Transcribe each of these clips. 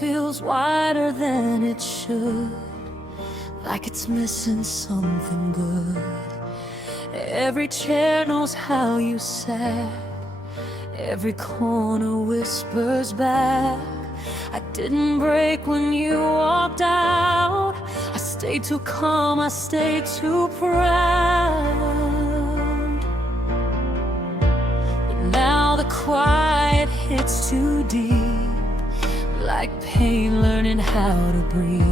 feels wider than it should, like it's missing something good. Every chair knows how you sat, every corner whispers back. I didn't break when you walked out. I stayed too calm, I stayed too proud. But now the quiet hits too deep, like pain learning how to breathe.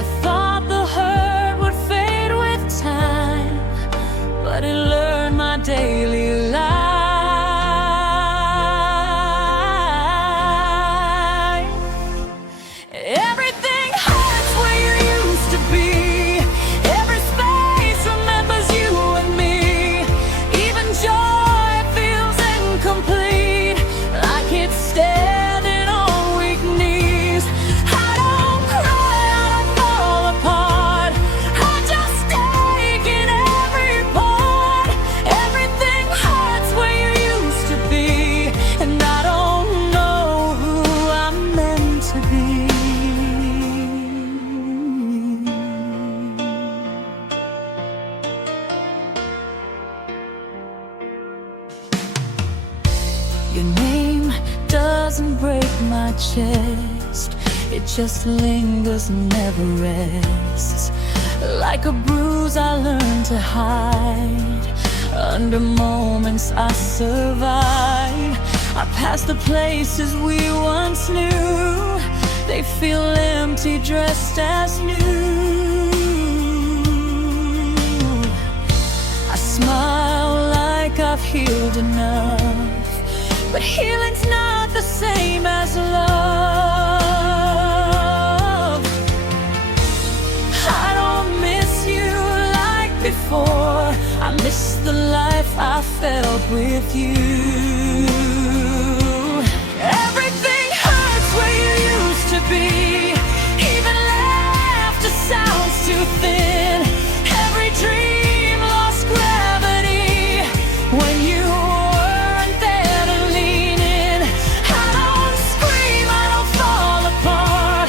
I thought the hurt would fade with time, but it learned my daily life. Everything hurts where you used to be. Every space remembers you and me. Even joy feels incomplete, like it's standing on weak knees. I don't cry, I don't fall apart, I just take in every part. Everything hurts where you used to be, and I don't know who I'm meant to be. Your name doesn't break my chest, it just lingers and never rests. Like a bruise I learned to hide, under moments I survive. I pass the places we once knew, they feel empty dressed as new. I smile like I've healed enough, but healing's not the same as love. I don't miss you like before, I miss the life I felt with you. Everything hurts where you used to be, even laughter sounds too thin. Every dream lost gravity when you weren't there to lean in. I don't scream, I don't fall apart,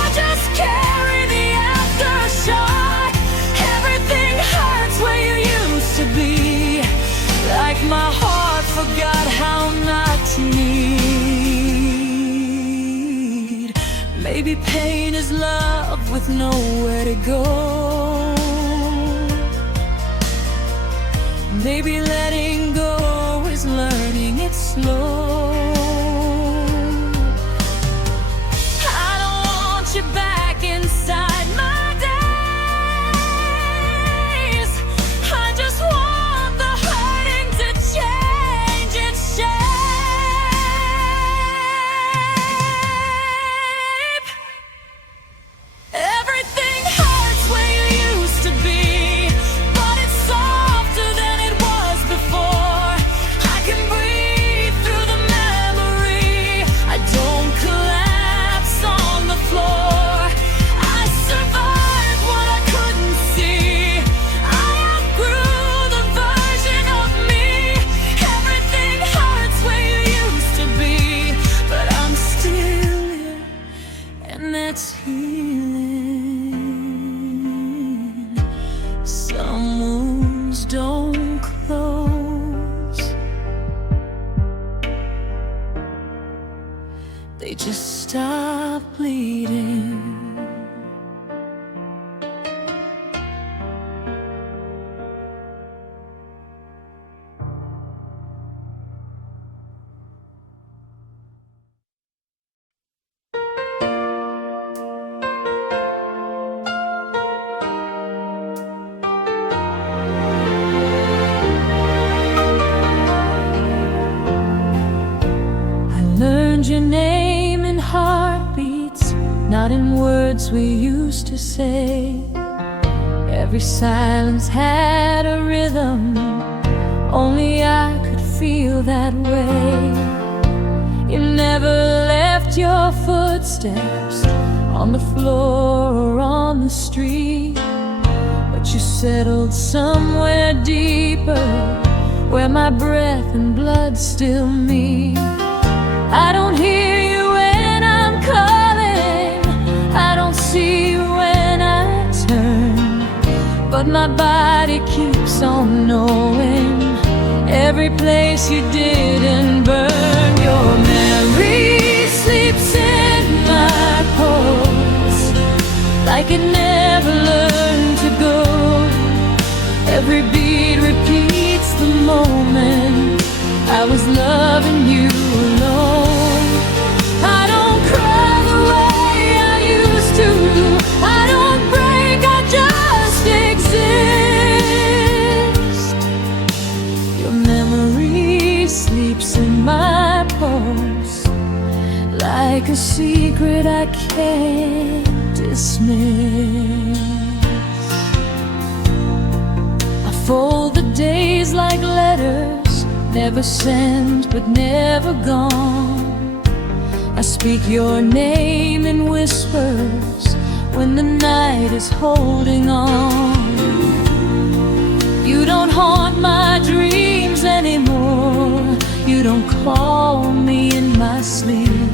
I just carry the aftershock. Everything hurts where you used to be, like my heart forgot how not to need. Maybe pain is love with nowhere to go. Maybe letting go is learning it slow. I don't want you back inside my days, I just want the hurting to change its shape. Everything hurts where you used to be, but it's softer than it was before. I can breathe through the memory, I don't collapse on the floor. I survived what I couldn't see, I outgrew the version of me. Everything hurts where you used to be, but I'm still here, and that's healing. Some wounds don't close, they just stop bleeding. I learned your name in heartbeats, not in words we used to say. Every silence had a rhythm, only I could feel that way. You never left your footsteps on the floor or on the street, but you settled somewhere deeper where my breath and blood still meet. I don't hear you when I'm calling, I don't see you when I turn, but my body keeps on knowing every place you didn't burn. Your memory sleeps in my pulse like it never learned to go. Every beat repeats the moment I was loving you alone. I don't cry the way I used to, I don't break, I just exist. Your memory sleeps in my pulse like a secret I can't dismiss. I fold the days like letters, never sent but never gone. I speak your name in whispers when the night is holding on. You don't haunt my dreams anymore, you don't call me in my sleep.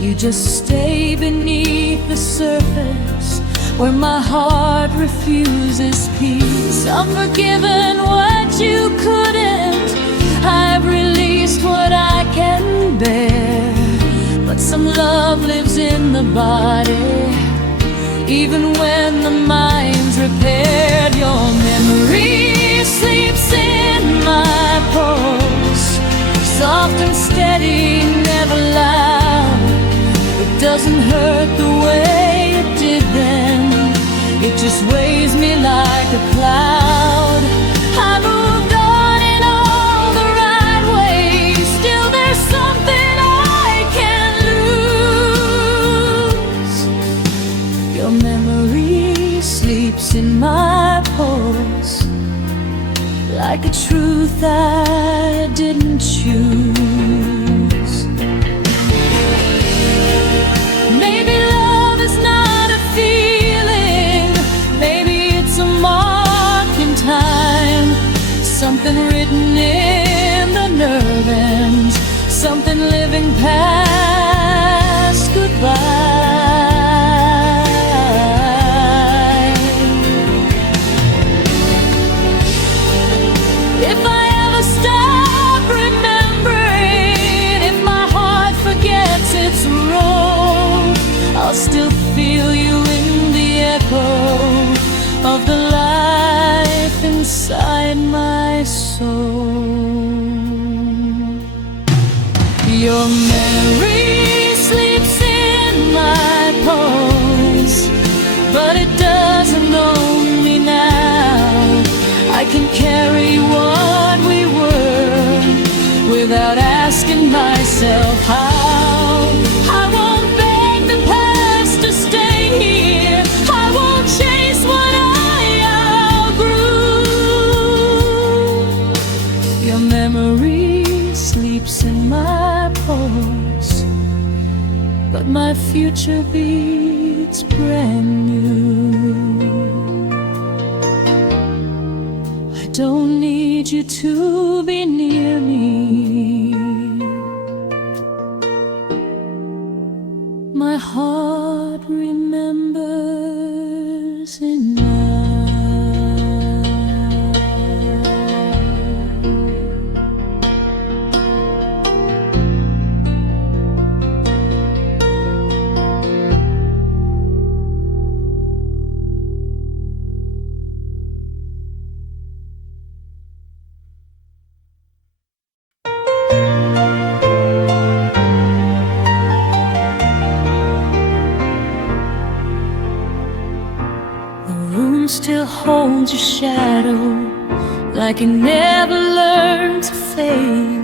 You just stay beneath the surface where my heart refuses peace. I've forgiven what you couldn't, I've released what I can bear, but some love lives in the body, even when the mind's repaired. Your memory sleeps in my pulse, soft and steady, never loud. It doesn't hurt the way it did then, it just weighs me like a cloud. I moved on in all the right ways, still there's something I can't lose. Your memory sleeps in my pulse like a truth I didn't choose. Maybe love is not a feeling, maybe it's a mark in time, something written in the nerve ends, something living past goodbye. If I ever stop remembering, if my heart forgets its role, I'll still feel you in the echo of the life inside my soul. Your memory sleeps in my pulse, but it doesn't own me now. I can carry what we were without asking myself how. I won't beg the past to stay here, I won't chase what I outgrew. Your memory sleeps in my pulse, but my future beats brand new. I don't need you to be near me, my heart remembers enough. Still holds your shadow like it never learned to fade.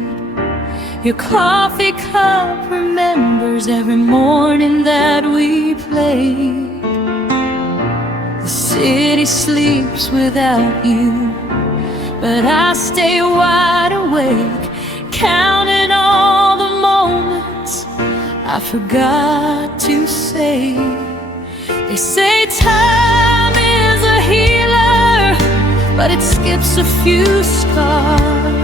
Your coffee cup remembers every morning that we played. The city sleeps without you, but I stay wide awake, counting all the moments I forgot to say. They say time is a healer, but it skips a few scars.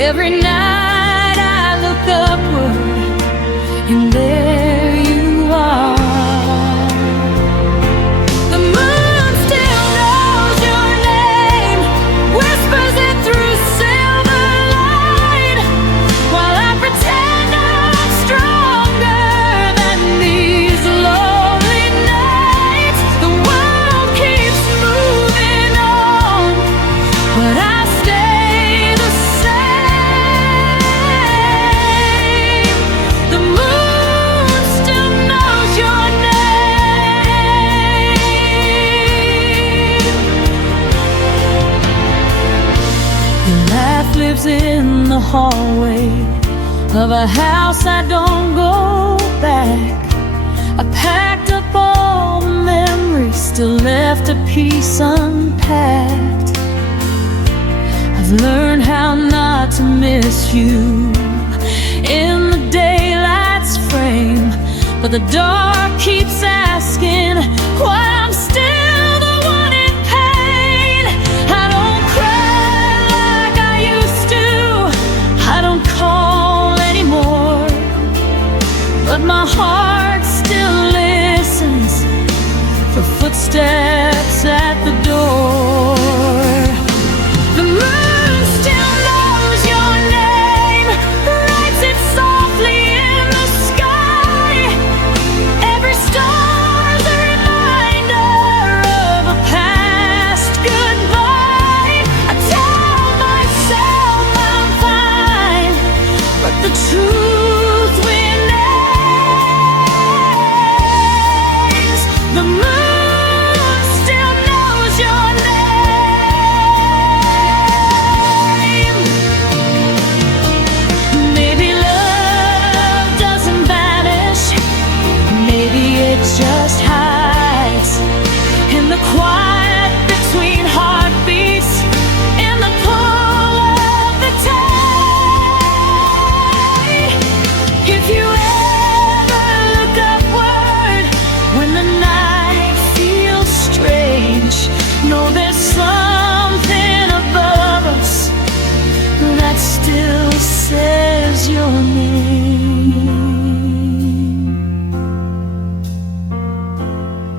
Every night I look upward, and there you are. The moon still knows your name, whispers it through silver light, while I pretend I'm stronger than these lonely nights. The world keeps moving on, but I stay the same. The moon still knows your name. Your laugh lives in the hallway of a house I don't go back. I packed up all the memories, still left a piece unpacked. I've learned how not to miss you in the daylight's frame, but the dark keeps asking why I'm still the one in pain. I don't cry like I used to, I don't call anymore, but my heart still listens for footsteps at the door. The moon still knows your name, writes it softly in the sky. Every star's a reminder of a past goodbye. I tell myself I'm fine, but the truth remains. The moon still knows your name. Maybe love doesn't vanish, maybe it just hides in the quiet between heartbeats, in the pull of the tide. If you ever look upward when the night feels strange, know there's something above us that still says your name.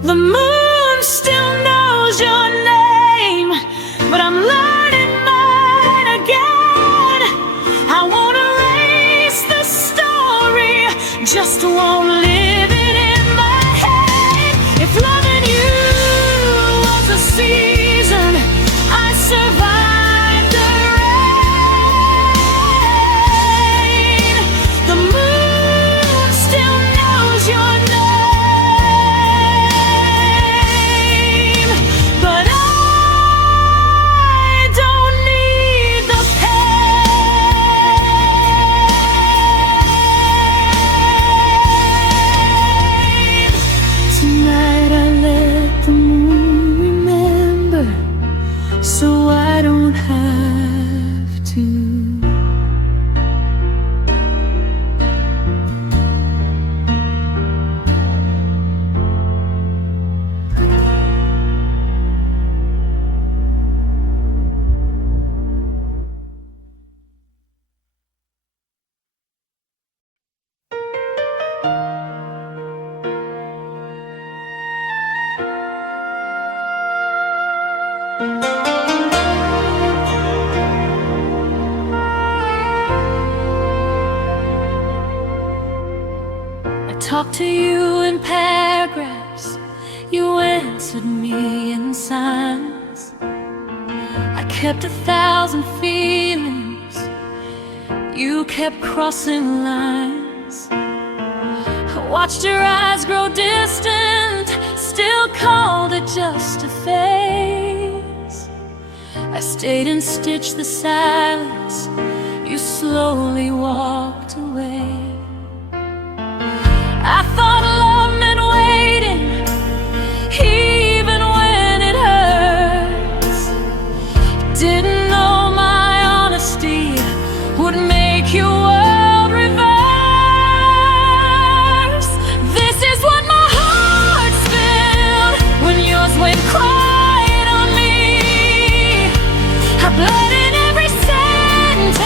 The moon still knows your name, but I'm learning mine again. I won't erase the story, just won't live it in my head. If loving you was a season, I survived the rain. The moon still knows your name, but I don't need the pain. Tonight I let the moon remember, so I don't have to. I talked to you in paragraphs, you answered me in signs. I kept 1,000 feelings, you kept crossing lines. I watched your eyes grow distant, still called it just a phase. I stayed and stitched the silence, you slowly walked away. I thought love meant waiting, even when it hurts. Didn't know my honesty would make your world reverse. This is what my heart's felt when yours went quiet on me. I bled in every sentence,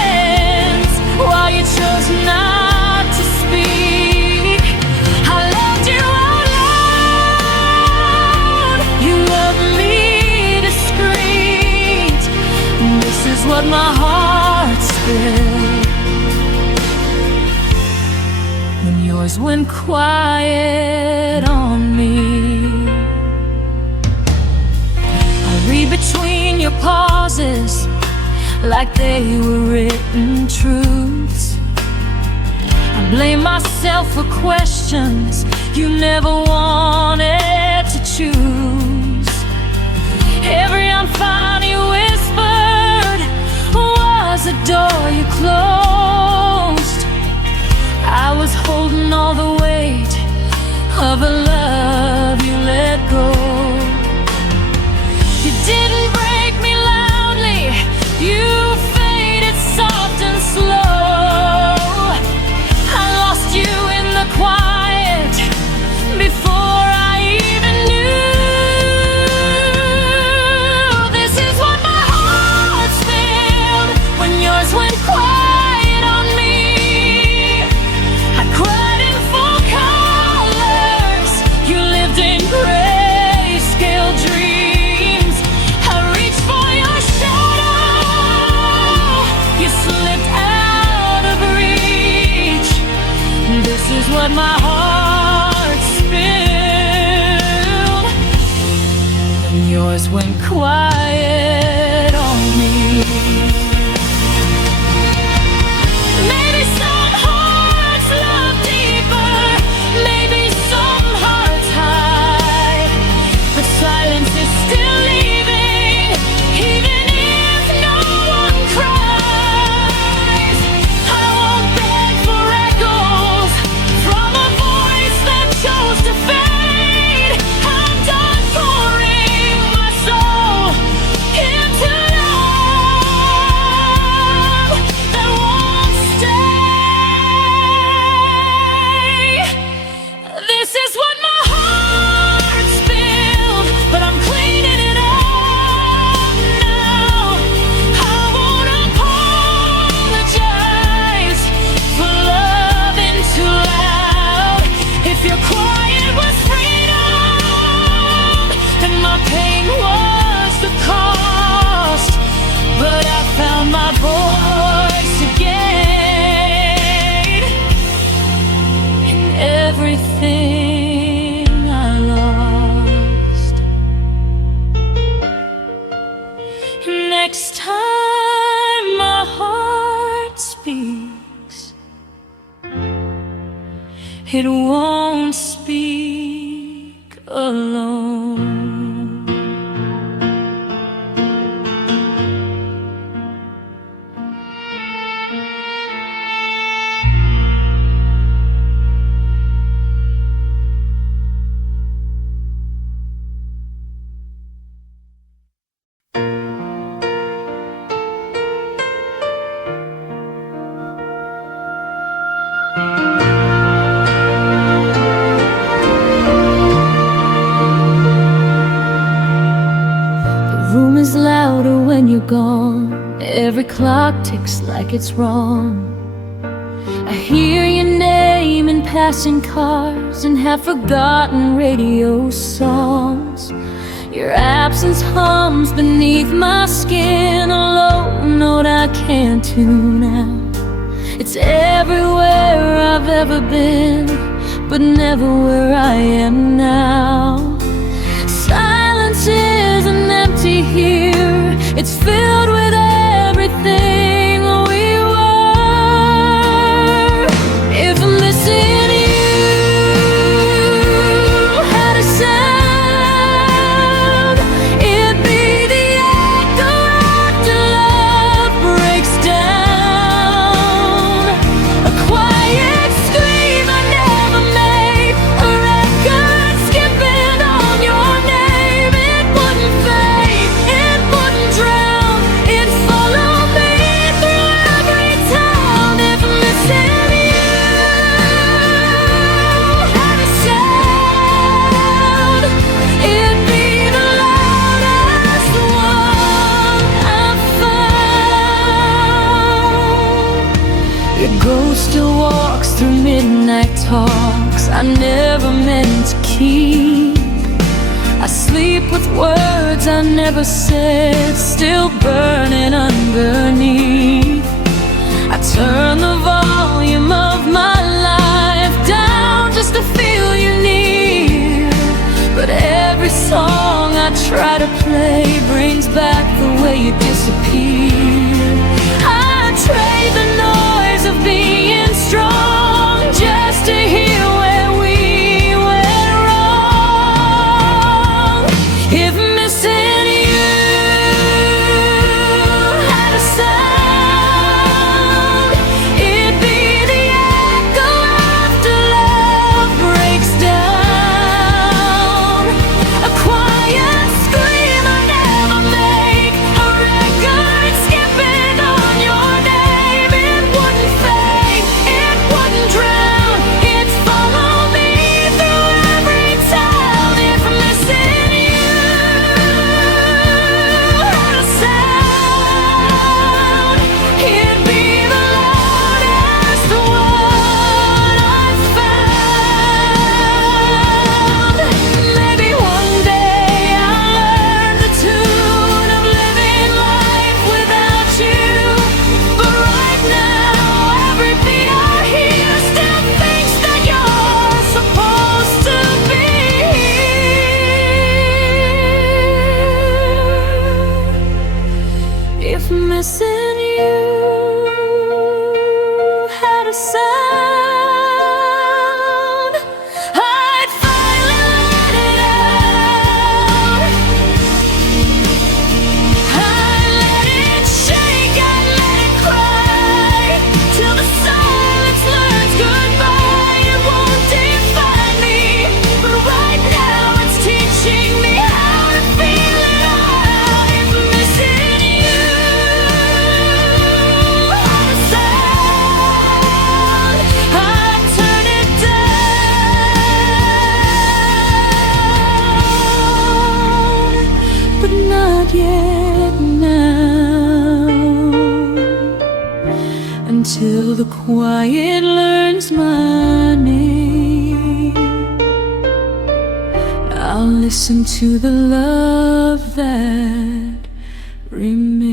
what my heart spilled when yours went quiet on me. I read between your pauses like they were written truths. I blame myself for questions you never wanted to choose. Every unfound you whispered was a door you closed. I was holding all the weight of a love you let go. You didn't break me loudly, you faded soft and slow. I lost you in the quiet before I even knew. This is what my heart spilled when yours went quiet on me. I cried in full colors, you lived in grayscale dreams. I reached for your shadow, you slipped out of reach. This is what my heart spilled when yours went quiet on me. Maybe some hearts love deeper, maybe some hearts hide, but silence is still leaving, even if no one cries. I won't beg for echoes from a voice that chose to fade. I'm done pouring my soul into love that won't stay. This is what my heart spilled, but I'm cleaning it up now. I won't apologize for loving too loud. If your quiet was freedom and my pain was the cost, but I found my voice again in everything I lost. Next time my heart speaks, it won't speak alone. The room is louder when you're gone. Every clock ticks like it's wrong. I hear your name in passing cars and half-forgotten radio songs. Your absence hums beneath my skin, a low note I can't tune out. It's everywhere I've ever been, but never where I am now. Silence isn't empty here, it's filled with everything we were. If missing you had a sound, it'd be the echo after love breaks down. A quiet scream I never made, a record skipping on your name. It wouldn't fade, it wouldn't drown, it'd follow me through every town. If missing you had a sound, it'd be the loudest one I've found. Your ghost still walks through midnight talks I never meant to keep. I sleep with words words I never said still burning underneath. I turn the volume of my life down just to feel you near. But every song I try to play brings back the way you disappeared. I trade the noise of being strong just to hear where we went wrong. If missing you had a sound, it'd be the echo after love breaks down. A quiet scream I never make, a record skipping on your name. It wouldn't fade, it wouldn't drown, it'd follow me through every town. If missing you had a sound, it'd be the loudest one I've found. Maybe one day I'll learn the tune of living life without you. But right now, every beat I hear still thinks that you're supposed to be here. If missing you had a sound, I'd finally let it out. I'd let it shake, I'd let it cry, till the silence learns goodbye. It won't define me, but right now it's teaching me how to feel it out. If missing you had a sound, I'd turn it down, but not yet now, until the quiet learns my name. I'll listen to the love that remains.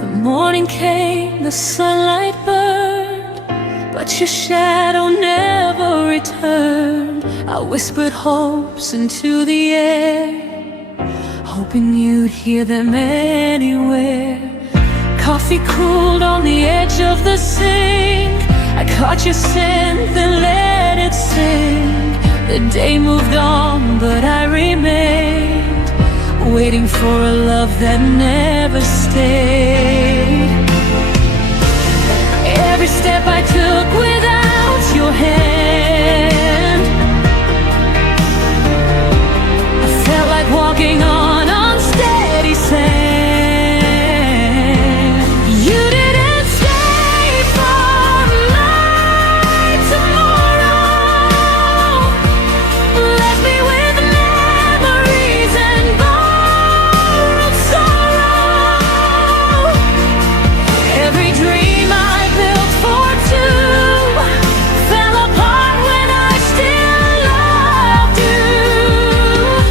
The morning came, the sunlight burned, but your shadow never returned. I whispered hopes into the air, hoping you'd hear them anywhere. Coffee cooled on the edge of the sink, I caught your scent, then let it sink. The day moved on, but I remained, waiting for a love that never stayed. Every step I took without your hand, I felt like walking on unsteady sand. You didn't stay for my tomorrow, left me with memories and borrowed sorrow. Every dream I built for two fell apart when I still loved you.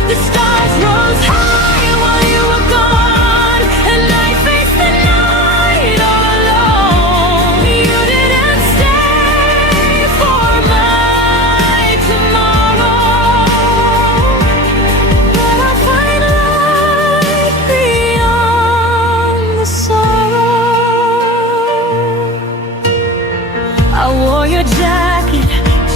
The stars rose high while you were gone, and I faced the night all alone. You didn't stay for my tomorrow, but I'll find light beyond the sorrow. I wore your jacket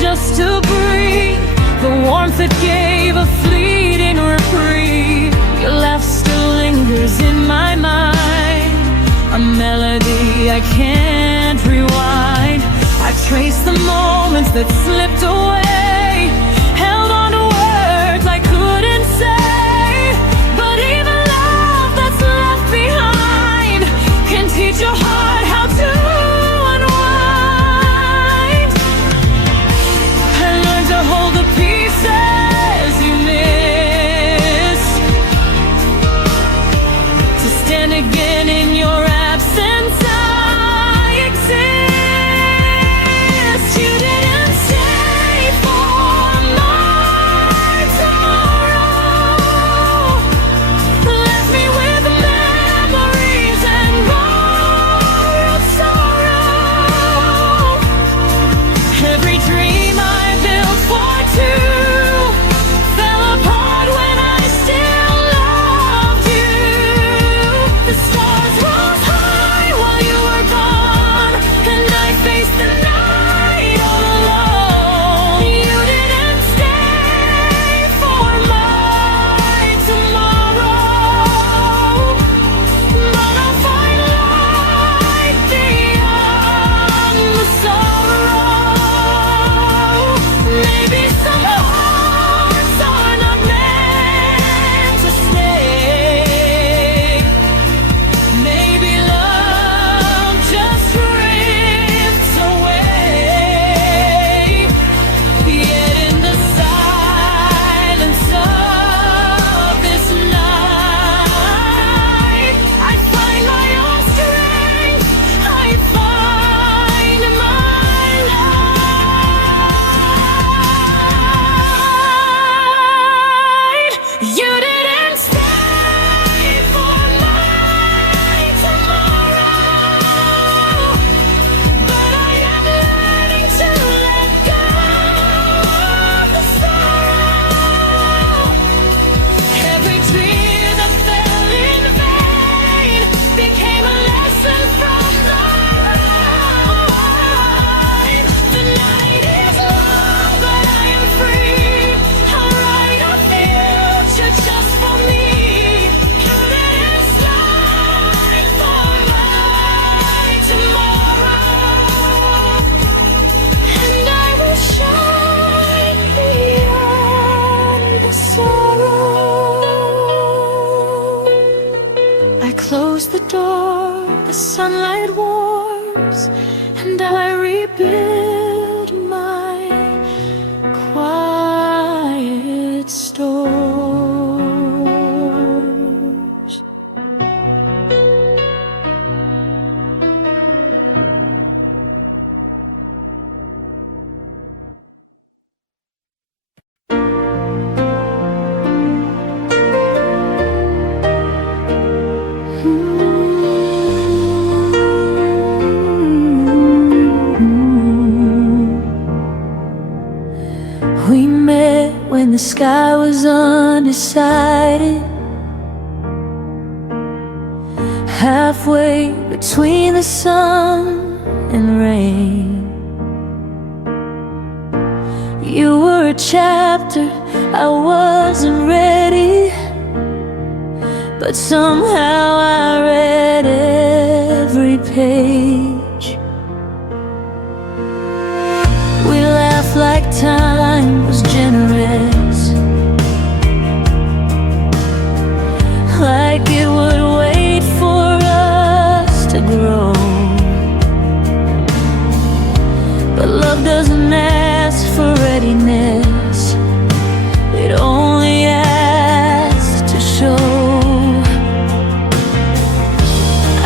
just to breathe, the warmth that gave a fleeting reprieve. Your laugh still lingers in my mind, a melody I can't rewind. I trace the moments that slipped away, held on to words I couldn't say. But even love that's left behind can teach a stars rose high while you were gone, and I faced the night all alone. You didn't stay for my tomorrow, but I'll find light beyond the sorrow. Maybe some hearts are not meant to stay. Maybe love just drifts away. Yet in the silence of this night, I find my own strength. I find my light. You didn't stay for my tomorrow, but I am learning to let go of the sorrow. Every tear that fell in vain became a lesson from the ride. The night is long, but I am free. I'll write a future just for me. You didn't slide for my tomorrow, and I will shine beyond the sorrow. I close the door, the sunlight warms, and I rebuild my quiet stores. We met when the sky was undecided, halfway between the sun and rain. You were a chapter I wasn't ready, but somehow I read every page. We laughed like time was generous, like it would wait for us to grow. But love doesn't ask for readiness, it only asks to show.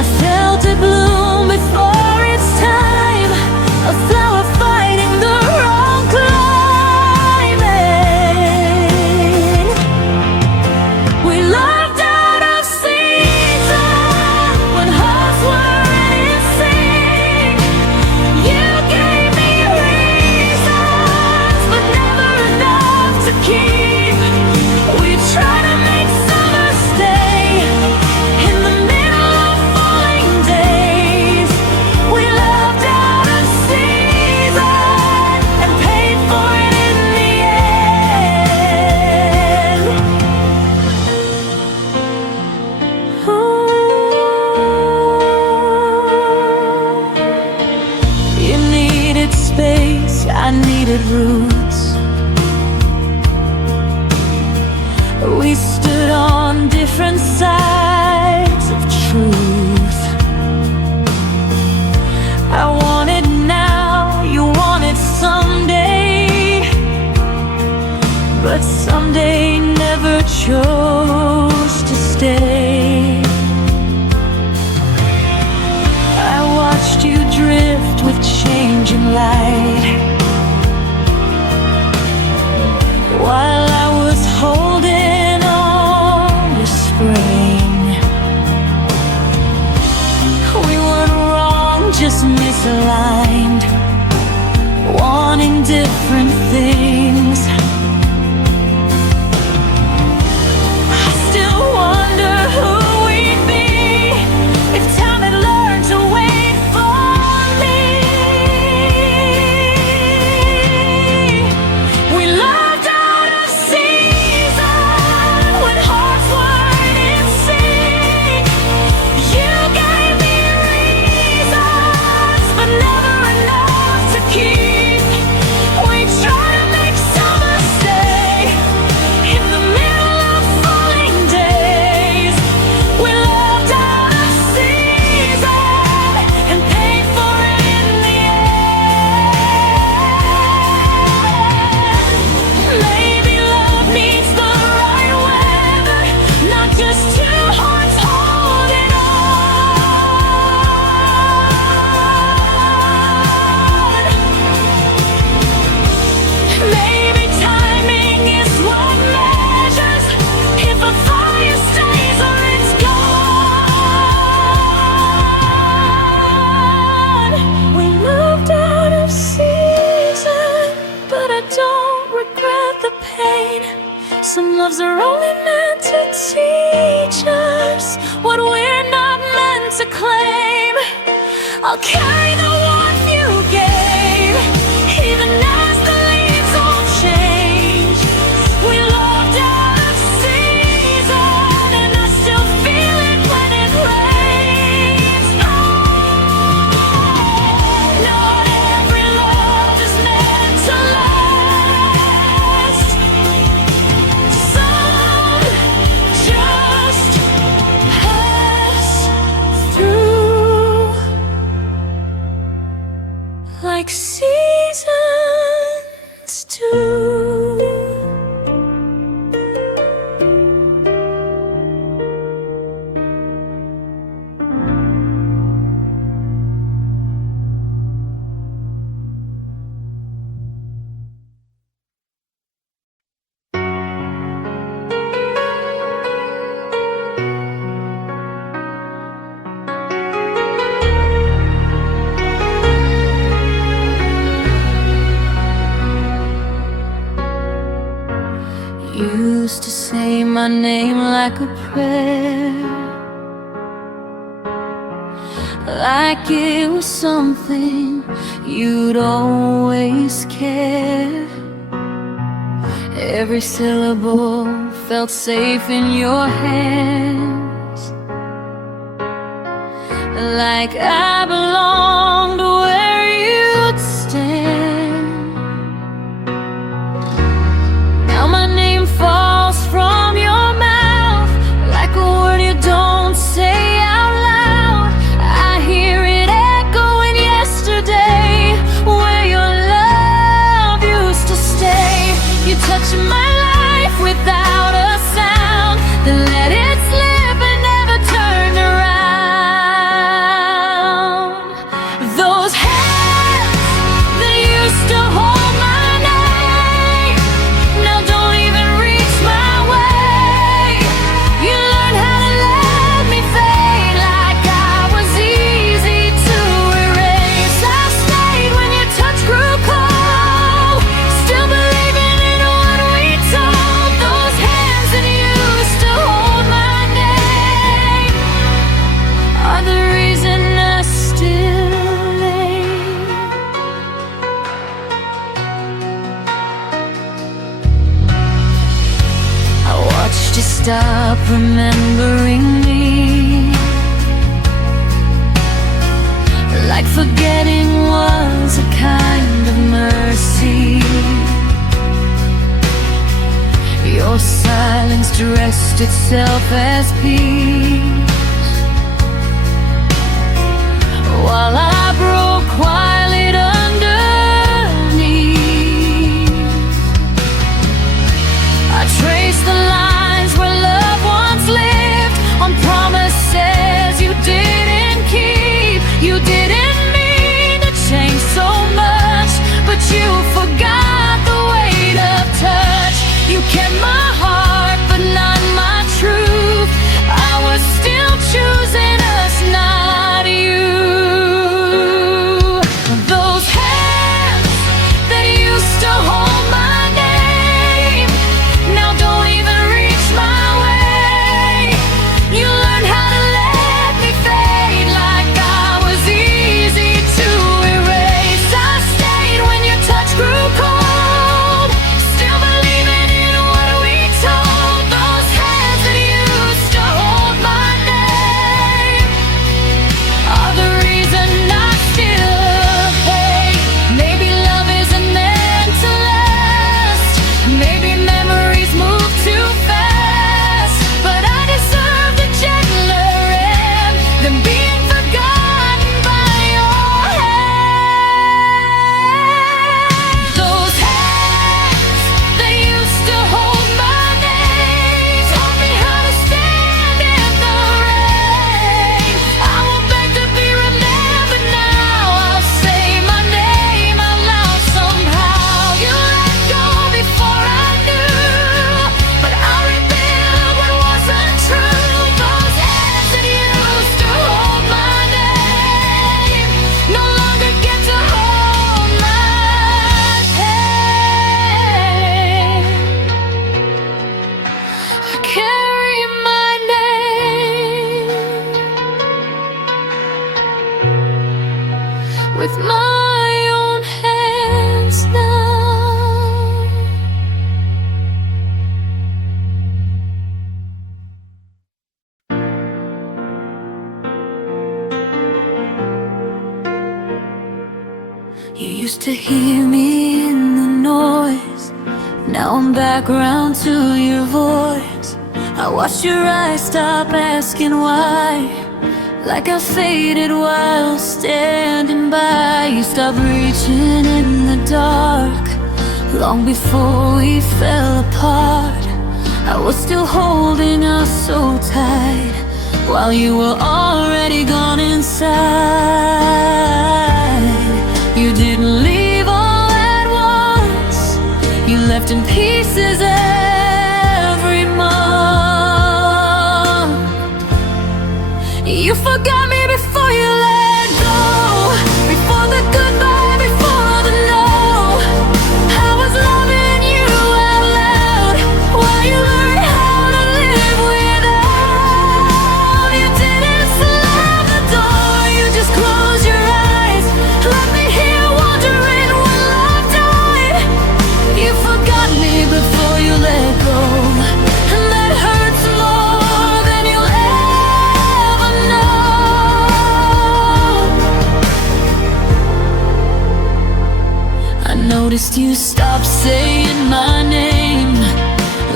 I felt it bloom before its time, a flower fighting the wrong climate. We loved out of season when hearts were in sync. You gave me reasons, but never enough to keep. We tried to make summer stay in the middle of falling days. We loved out of season and paid for it in the end. You needed space, I needed roots. We stood on different sides of truth. I wanted now, you wanted someday, but someday never chose to stay. I watched you drift with changing light, while I was holding on to spring. We weren't wrong, just misaligned, wanting different things. I still wonder who we'd be I'll carry the warmth you gave, even as the leaves all change. We loved out of season, and I still feel it when it rains. Not every love is meant to last. Some just pass through, like seasons do. Used to say my name like a prayer, like it was something you'd always care. Every syllable felt safe in your hands, like I belonged where you'd stand. Now my name falls from your mouth like a word you don't say out loud. I hear it echoing yesterday, where your love used to stay. You touched my life without a sound, then let it slip and never turned around. Those hands that used to hold my name now don't even reach my way. You learned how to let me fade like I was easy to erase. I stayed when your touch grew cold, still believing in what we told. Those hands that used to hold my name are the reason I still lay. I watched you stop remembering me, like forgetting was a kind of mercy. Your silence dressed itself as peace, while I broke quiet underneath. I traced the lines where love once lived, on promises you didn't keep. You didn't mean to change so much, but you forgot the weight of touch. You kept my heart, but not my truth. I was still with my own hands now. You used to hear me in the noise, now I'm back around to your voice. I watched your eyes stop asking why, like I faded while standing by. You stopped reaching in the dark, long before we fell apart. I was still holding us so tight, while you were already gone inside. You didn't leave all at once, you left in pieces every month. You forgot me before you let go, before the goodbye, before the no. I was loving you out loud, while you learned how to live without. You didn't slam the door, you just closed your eyes, let me hear wondering when love died. You forgot me before you let go, and that hurts more than you'll ever know. I noticed you stopped saying my name,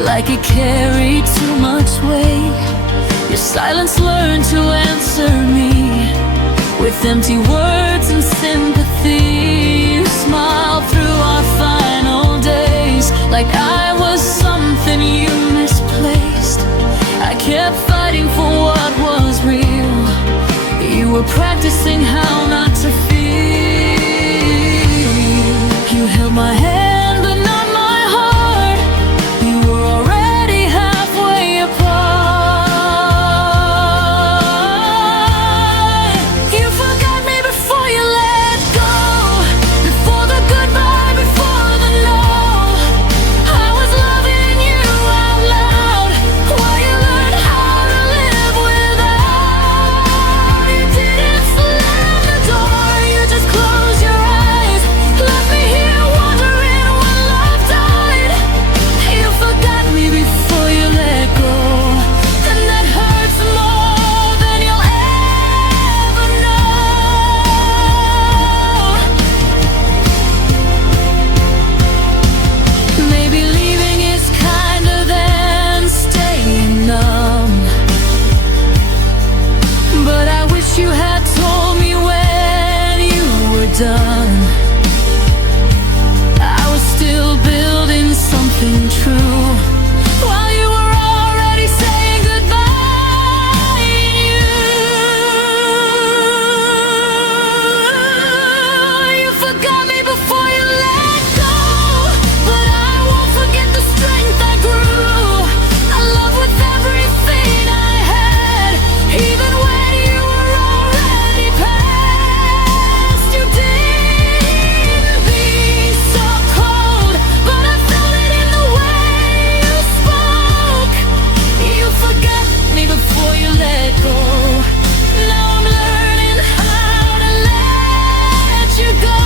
like it carried too much weight. Your silence learned to answer me with empty words and sympathy. You smiled through our final days, like I was something you misplaced. I kept fighting for what was real, you were practicing how not to feel. You held my hand but not my heart, we were already halfway apart. You forgot me before you let go, before the goodbye, before the no. I was loving you out loud, while you learned how to live without. You didn't slam the door, you just closed your eyes, let me hear wondering when love died. You forgot me before you let go, and that hurts more than you'll ever know. Maybe leaving is kinder than staying numb, but I wish you had told me when you were done. I was still building something true, while you were already saying goodbye. You forgot me before you let go, but I won't forget the strength I grew. I love with everything I had, even when you were already past. You didn't be so cold, but I felt it in the way you spoke. You forgot me before you let go, now I'm learning how to let you go.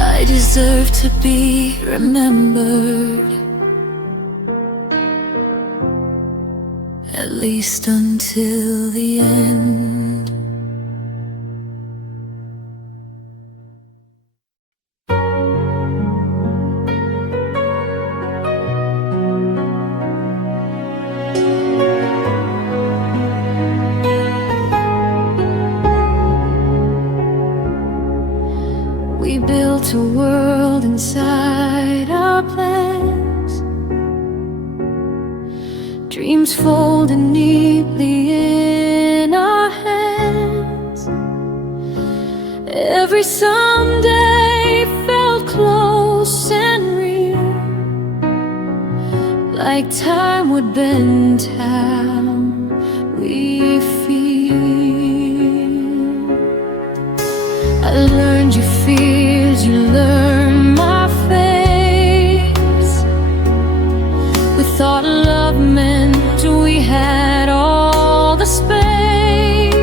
I deserve to be remembered, at least until the end. We built a world inside our plans, dreams folded neatly in our hands. Every someday felt close and real, like time would bend how we feel. I learned your fears, you learned my face. We thought love meant we had all the space.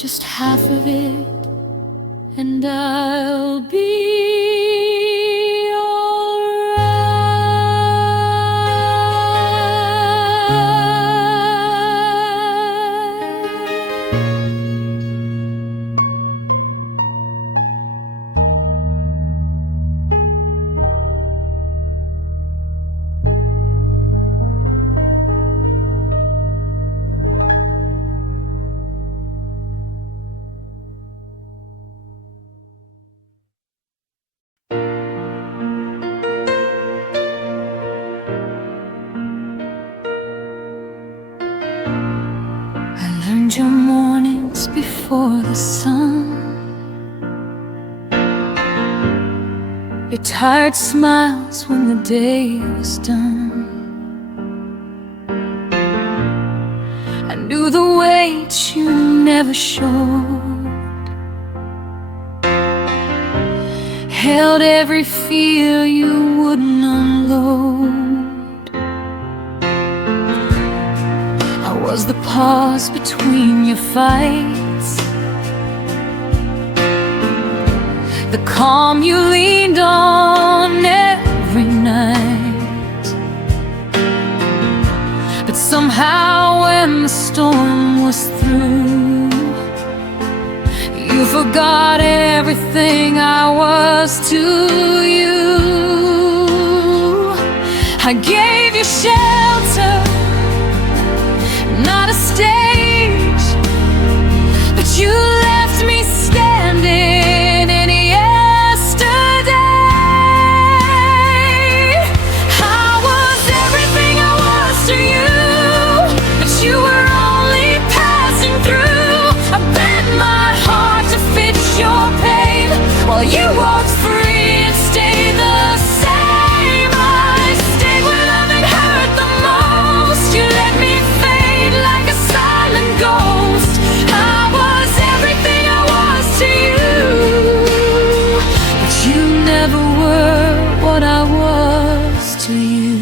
just half of it, and I'll be your mornings before the sun, your tired smiles when the day was done. I knew the weight you never showed, held every fear you wouldn't unload. Was the pause between your fights, the calm you leaned on every night. But somehow when the storm was through, you forgot everything I was to you. I gave you shelter, not a stage, but you left me standing in yesterday. I was everything I was to you, but you were only passing through. I bent my heart to fit your pain, while you walked free and stayed the same. I stayed when loving hurt the most. You let me like a silent ghost. I was everything I was to you, but you never were what I was to you.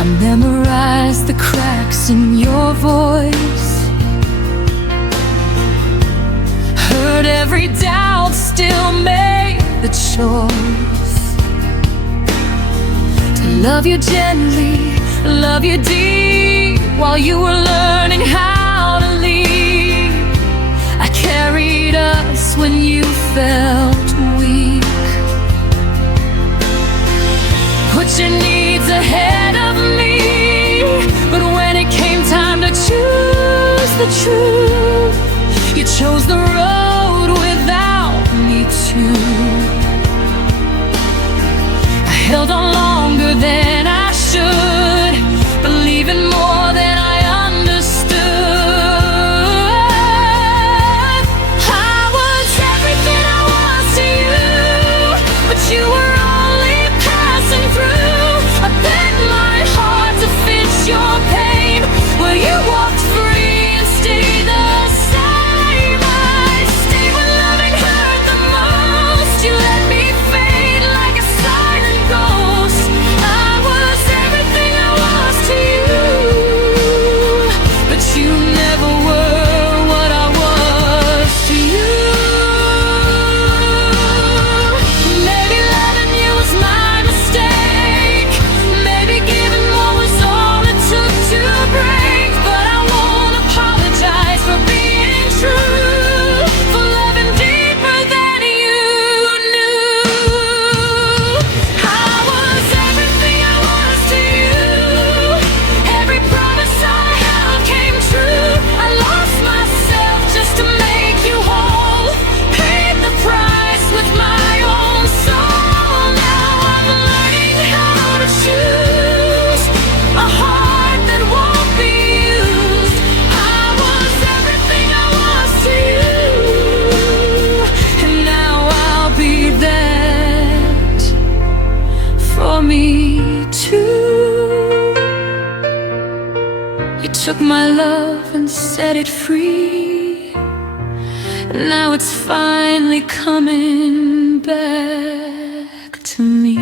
I memorized the cracks in your voice, heard every doubt, still made the choice to love you gently, love you deep, while you were learning how to lead. I carried us when you felt weak, put your needs ahead of me. But when it came time to choose the truth, you chose the road without me too. I held on longer than I should, believing more than I understood. I was everything I was to you, but you were only passing through. I bent my heart to fit your pain, where you walked free and stayed the same. I stayed when loving hurt the most. You let me fade like a silent ghost. I was everything I was to you, but you never were what I was to you. Maybe loving you was my mistake, maybe giving more was all it took to break. But I won't apologize for being true, for loving deeper than you knew. I was everything I was to you, every promise I held came true. I lost myself just to make you whole, paid the price with my own soul. Now I'm learning how to choose a heart that won't be used. I was everything I was to you, and now I'll be that for me too. You took my love and set it free, and now it's finally coming back to me.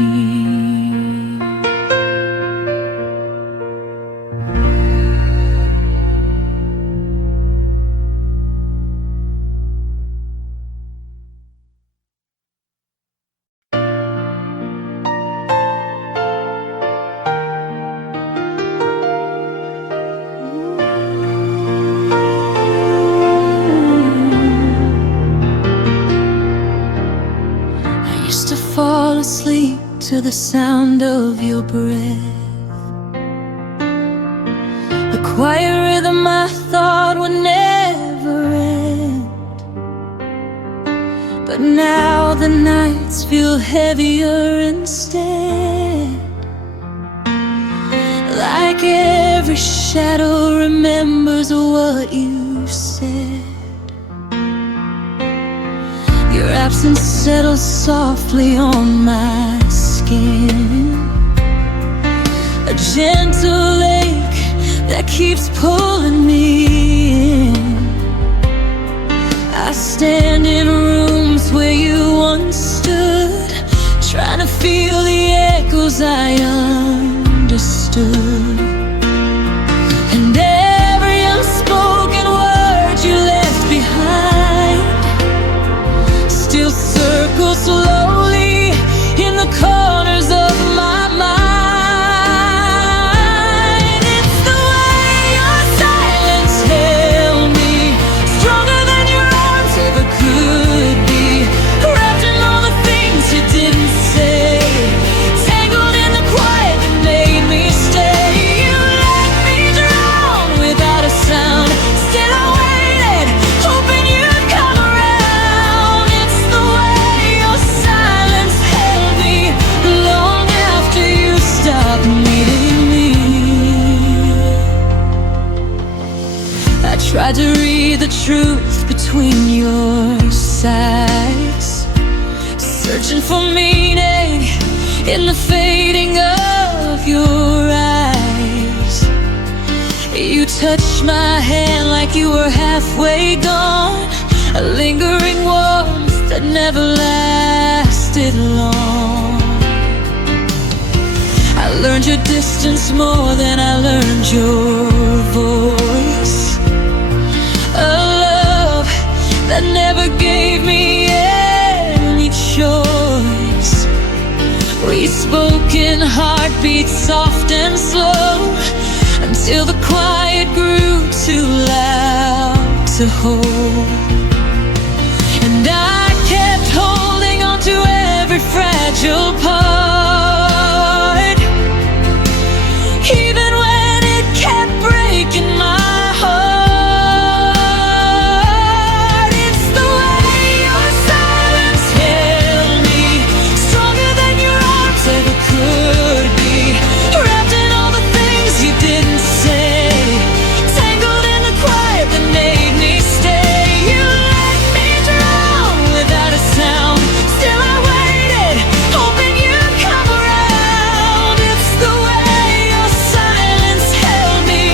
used to fall asleep to the sound of your breath, the quiet rhythm I thought would never end. But now the nights feel heavier instead, like every shadow remembers what you said. Your absence settles softly on my skin, a gentle ache that keeps pulling me in. I stand in rooms where you once stood, trying to feel the echoes I understood. And every unspoken word you left behind still circles slowly in the corners of my mind. It's the way your silence held me, stronger than your arms ever could be, wrapped in all the things you didn't say, tangled in the quiet that made me stay. You let me drown without a sound, still I waited, hoping you'd come around. It's the way your silence held me long after you stopped needing me. I tried to read the truth between your sighs, searching for meaning in the fading of your eyes. You touched my hand like you were halfway gone, a lingering warmth that never lasted long. I learned your distance more than I learned your voice, a love that never gave me any choice. We spoke in heartbeats soft and slow, until the quiet grew too loud to hold. And I kept holding on to every fragile part, even when it kept breaking my heart. It's the way your silence held me, stronger than your arms ever could be, wrapped in all the things you didn't say, tangled in the quiet that made me stay. You let me drown without a sound, still I waited, hoping you'd come around. It's the way your silence held me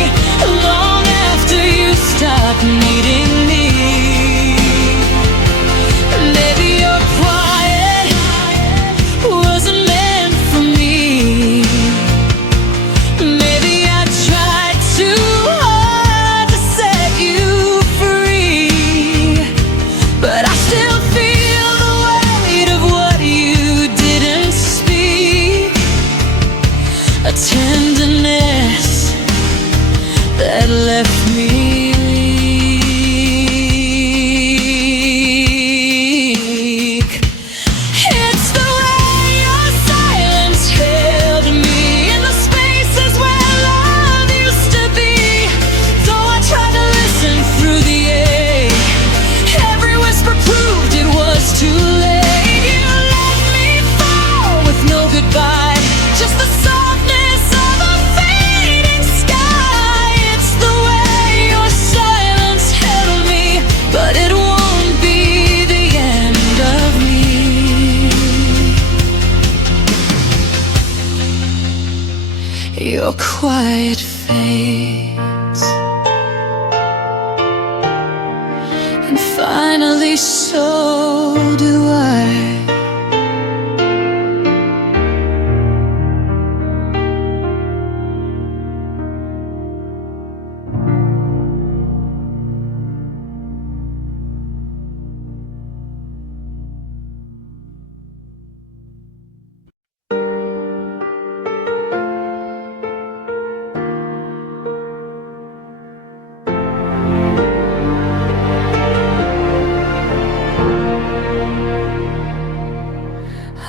long after you stopped needing me. Maybe your quiet wasn't meant for me. Maybe I tried too hard to set you free, but I still feel the weight of what you didn't speak, a tenderness that left me weak. It's the way your silence held me in the spaces where love used to be. Though I tried to listen through the ache, every whisper proved it was too late. You let me fall with no goodbye, just the softness of a fading sky. It's the way your silence held me, but it won't be the end of me. Your quiet fades, and finally so do I.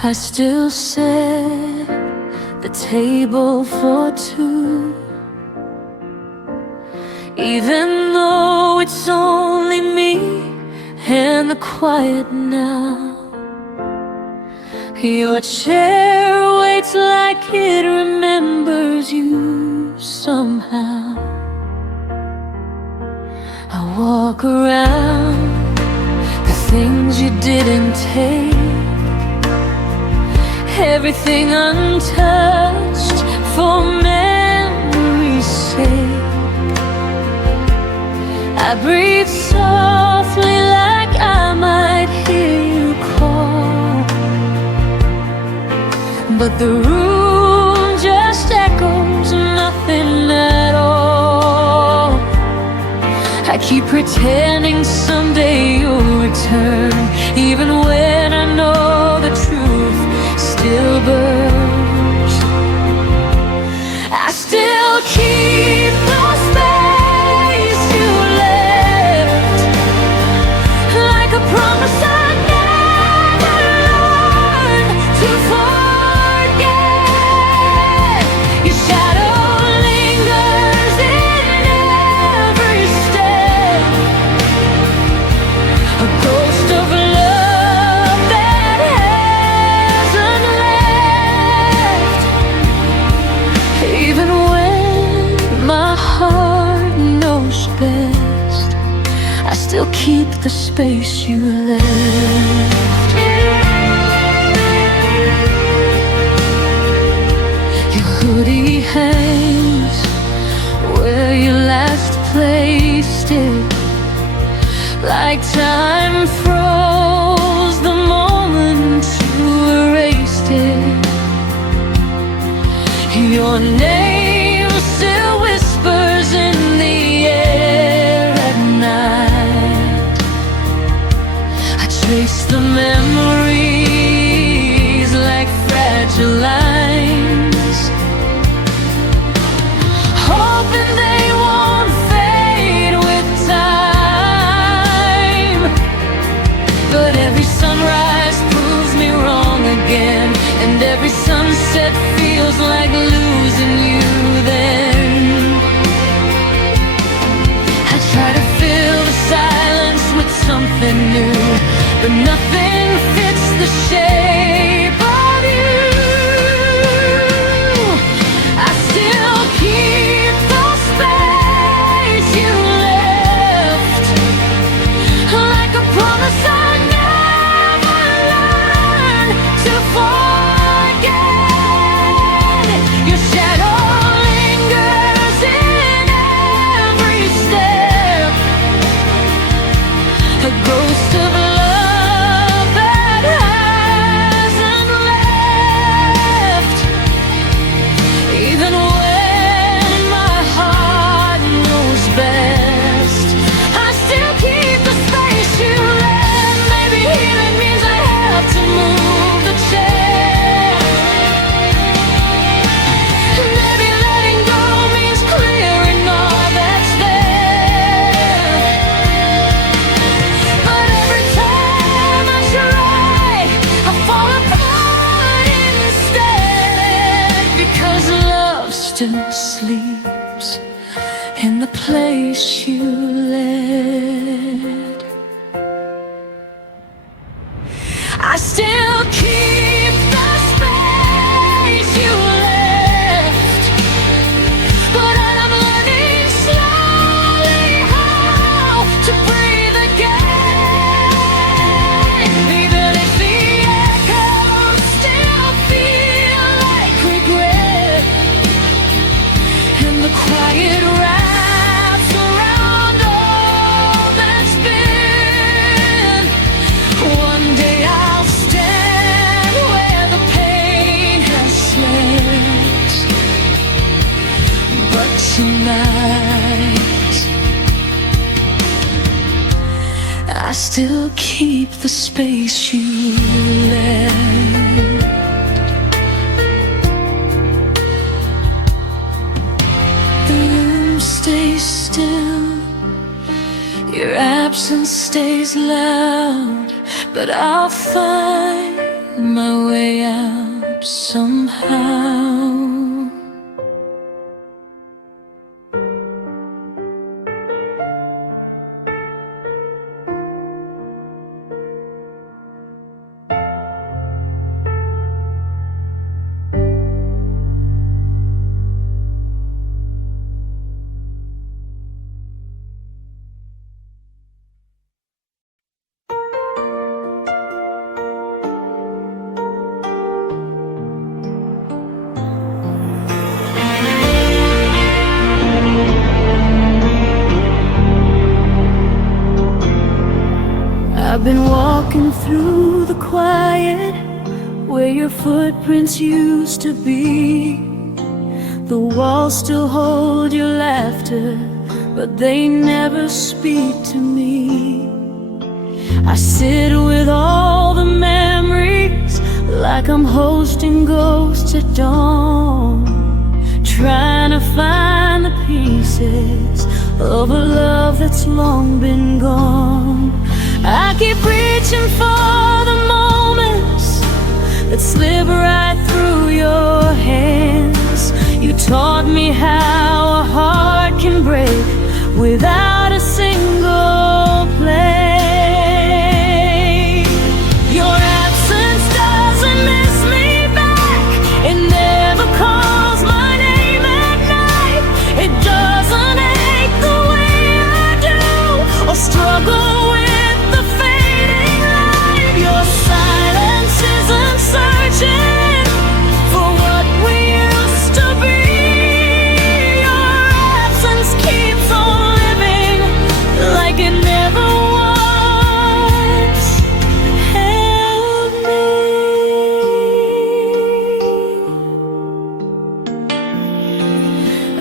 I still set the table for two, even though it's only me and the quiet now. Your chair waits like it remembers you somehow. I walk around the things you didn't take, everything untouched for memory's sake. I breathe softly like I might hear you call, but the room just echoes nothing at all. I keep pretending someday you'll return, even when I know the truth still burns. I still keep the space you left, like a promise I never learned to forget. Your shadow lingers in every step, a ghost of love that hasn't left. Even when my heart knows best, I still keep the space you left. Your hoodie hangs where you last placed it, like time froze the moment you erased it. Your name still whispers in the air at night. I trace the memories like fragile lines, hoping they won't fade with time. But every sunrise proves me wrong again, and every sunset feels like losing you then. I try to fill the silence with something new, but nothing fits the shape of you. I still keep the space you left, like a promise I never learned to forget. Your shadow lingers in every step, a ghost of love that hasn't left. Even when my heart knows best, I still keep the space you left. Maybe healing means I have to move the chair. Maybe letting go means clearing all that's there. But every time I try, I fall apart instead, because love still sleeps in the place you led. I still keep the space you left, but I'm learning slowly how to breathe again. Even if the echoes still feel like regret, and the quiet wraps around all that's been. One day I'll stand where the pain has slept, but tonight I still keep the space you left. The room stays still, your absence stays loud, but I'll find my way out somehow. I've been walking through the quiet where your footprints used to be. The walls still hold your laughter, but they never speak to me. I sit with all the memories like I'm hosting ghosts at dawn, trying to find the pieces of a love that's long been gone. I keep reaching for the moments that slip right through your hands. You taught me how a heart can break without a single play. Your absence doesn't miss me back. It never calls my name at night. It doesn't ache the way I do or struggle with your silence isn't searching for what we used to be. Your absence keeps on living like it never once held me.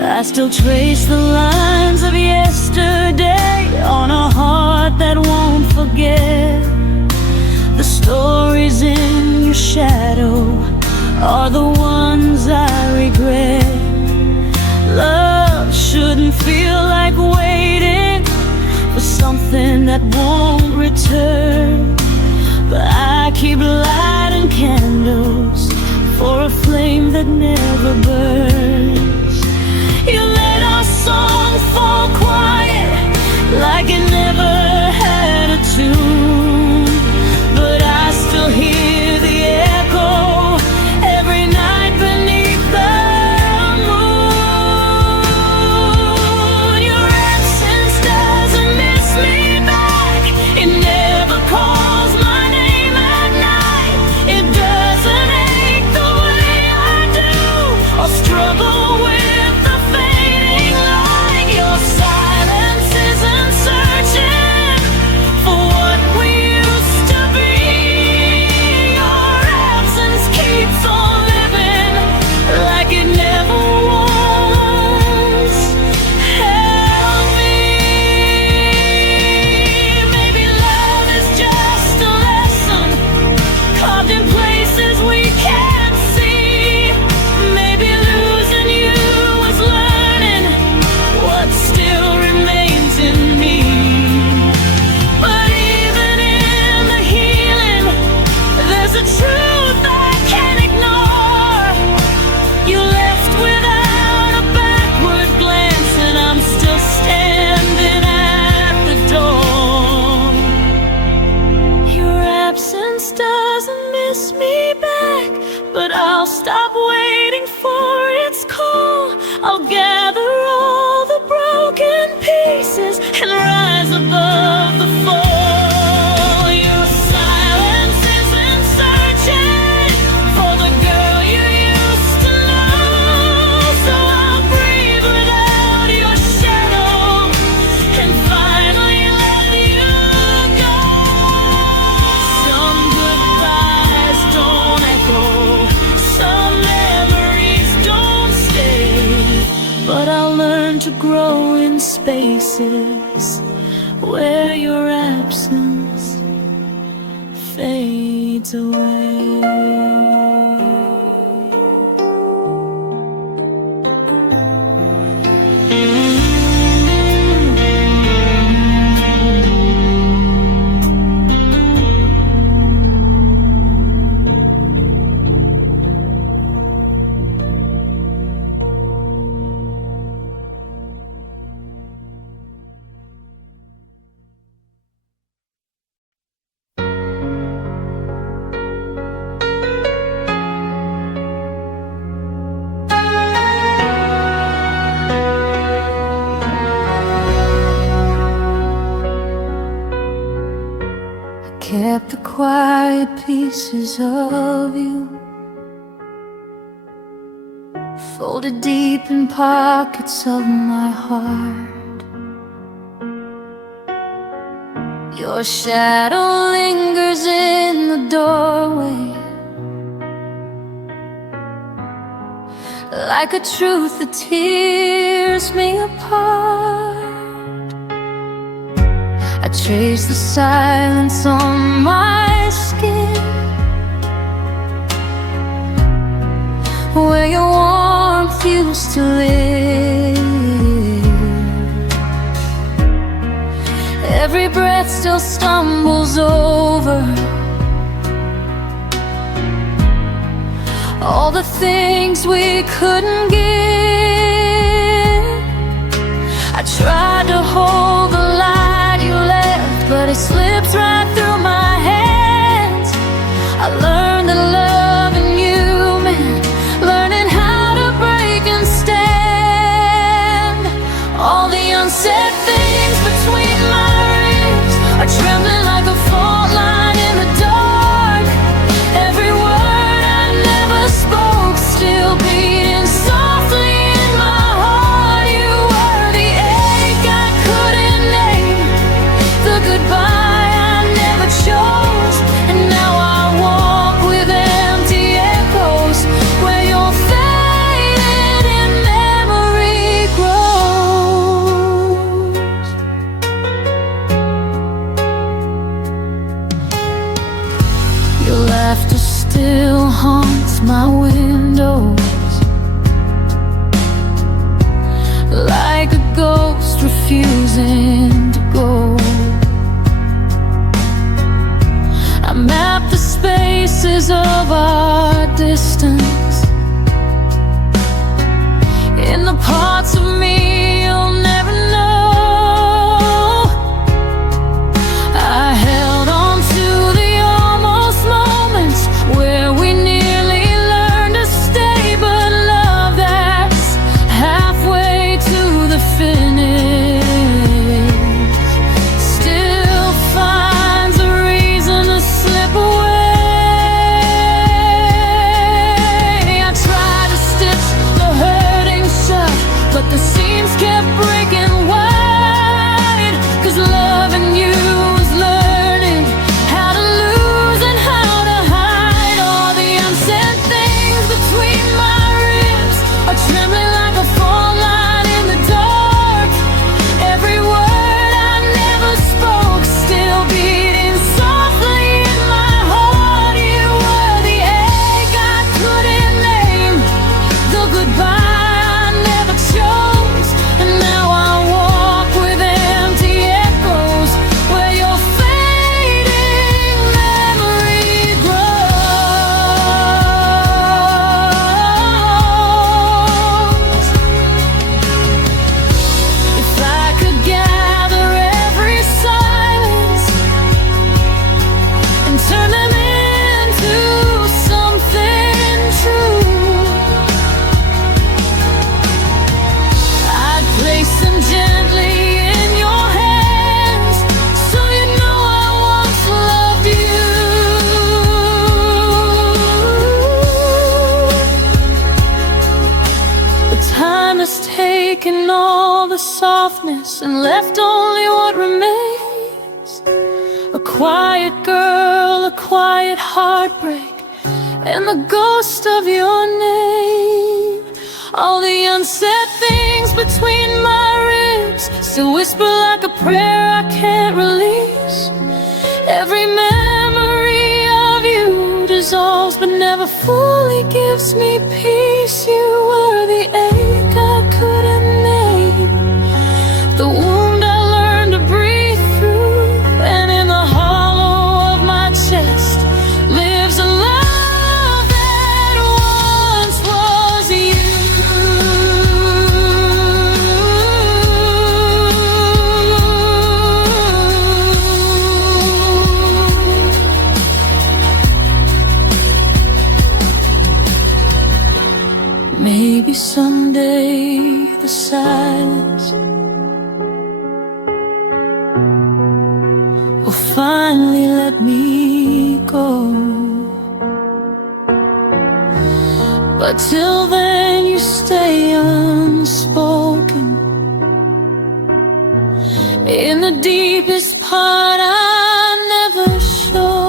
I still trace the lines of yesterday on a heart that won't forget. The stories in your shadow are the ones I regret. Love shouldn't feel like waiting for something that won't return, but I keep lighting candles for a flame that never burns. You let our song fall quiet like it never had a tune, but I still hear the echo every night beneath the moon. Your absence doesn't miss me back. It never calls my name at night. It doesn't ache the way I do or struggle with the fading light. Your silence isn't searching for what we used to be. Your absence keeps on living like it never once held me. Maybe love is just a lesson carved in places we can't see. Maybe losing you was learning what still remains in me. But even in the healing, there's a truth I can't ignore. You left without a backward glance, and I'm still standing at the door. Your absence doesn't miss me back, but I'll stop waiting for its call. I'll gather all the broken pieces and rise above the fall. Your silence isn't searching for the girl you used to know, so I'll breathe without your shadow and finally let you go. Some goodbyes don't echo, some memories don't stay, but I'll learn to grow in spaces where your absence fades away. pieces of you, folded deep in pockets of my heart. Your shadow lingers in the doorway, like a truth that tears me apart. I trace the silence on my skin, where your warmth used to live. Every breath still stumbles over all the things we couldn't give. I tried to hold the light you left, but it slipped right through my hands. I learned that loving you meant learning how to break and stand. All the unsaid things between my ribs are trembling like a fault line in the dark. Every word I never spoke still beating softly in my heart. You were the ache I couldn't name, the goodbye I never chose, and now I walk with empty echoes where your faded in memory grows. Your laughter still haunts my windows, like a ghost refusing to go. I map the spaces of our distance in the parts of me you'll never know. I held on to the almost moments where we nearly learned to stay, but love that's halfway to the finish still finds a reason to slip away. I tried to stitch the hurting shut, but the seams kept breaking wide. 'Cause loving you was learning how to lose and how to hide. All the unsaid things between my ribs are trembling like a fault line in the dark. Every word I never spoke still beating softly in my heart. You were the ache I couldn't name, the goodbye I never chose, and now I walk with empty echoes where your fading memory grows. If I could gather every silence and turn them into something true, I'd place them gently in your hands, so you know I once loved you. But time has taken all the softness and left only what remains: a quiet girl, a quiet heartbreak, and the ghost of your name. All the unsaid things between my ribs still whisper like a prayer I can't release. Every memory of you dissolves but never fully gives me peace. You were the ache I couldn't name, the wound I learned to breathe through, and in the hollow of my chest lives a love that once was you. Maybe someday the silence will finally let me go. but till then you stay unspoken. In the deepest part I never show.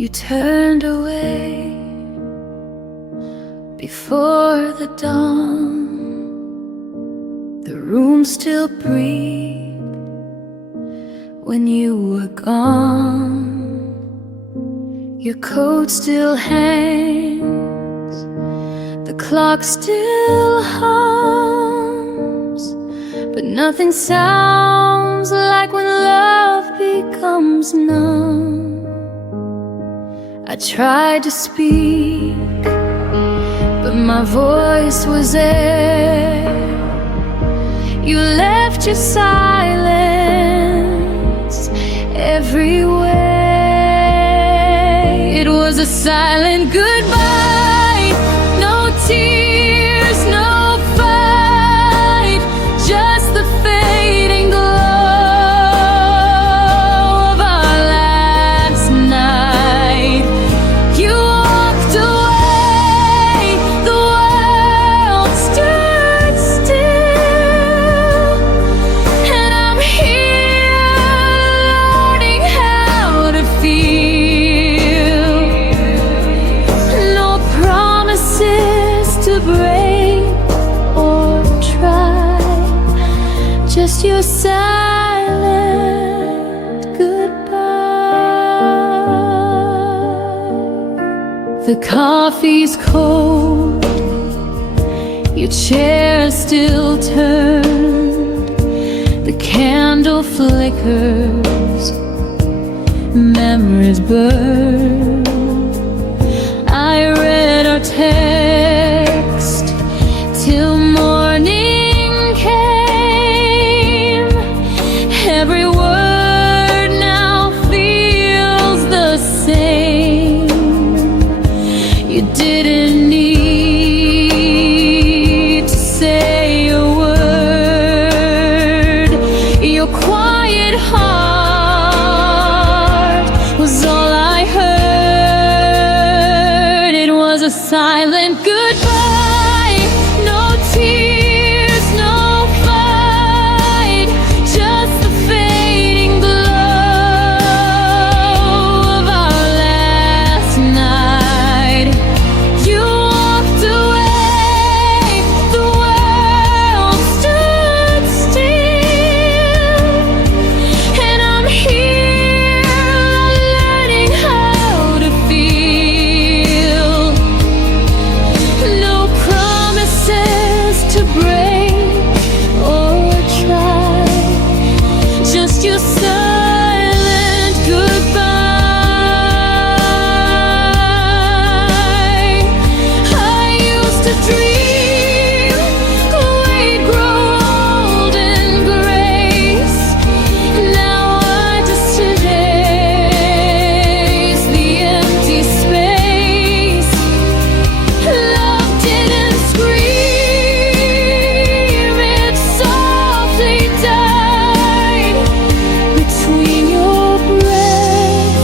You turned away before the dawn. The room still breathed when you were gone. Your coat still hangs, the clock still hums, but nothing sounds like when love becomes numb. I tried to speak, but my voice was air. You left your silence everywhere. It was a silent goodbye, no tears, no fight, just the fading glow of our last night. You walked away, the world stood still, and I'm here learning how to feel. No promises to break or try, just your silent goodbye. The coffee's cold, your chair still turned, the candle flickers, memories burn. I read our text till morning came. Every word now feels the same. You didn't need to say a word. Your quiet heart was all I heard. It was a silent goodbye, no tears, no fight, just the fading glow of our last night. You walked away, the world stood still, and I'm here learning how to feel. No promises to break or try, just your silent goodbye. I used to dream we'd grow old in grace. Now I just erase the empty space. Love didn't scream, it softly died between your breath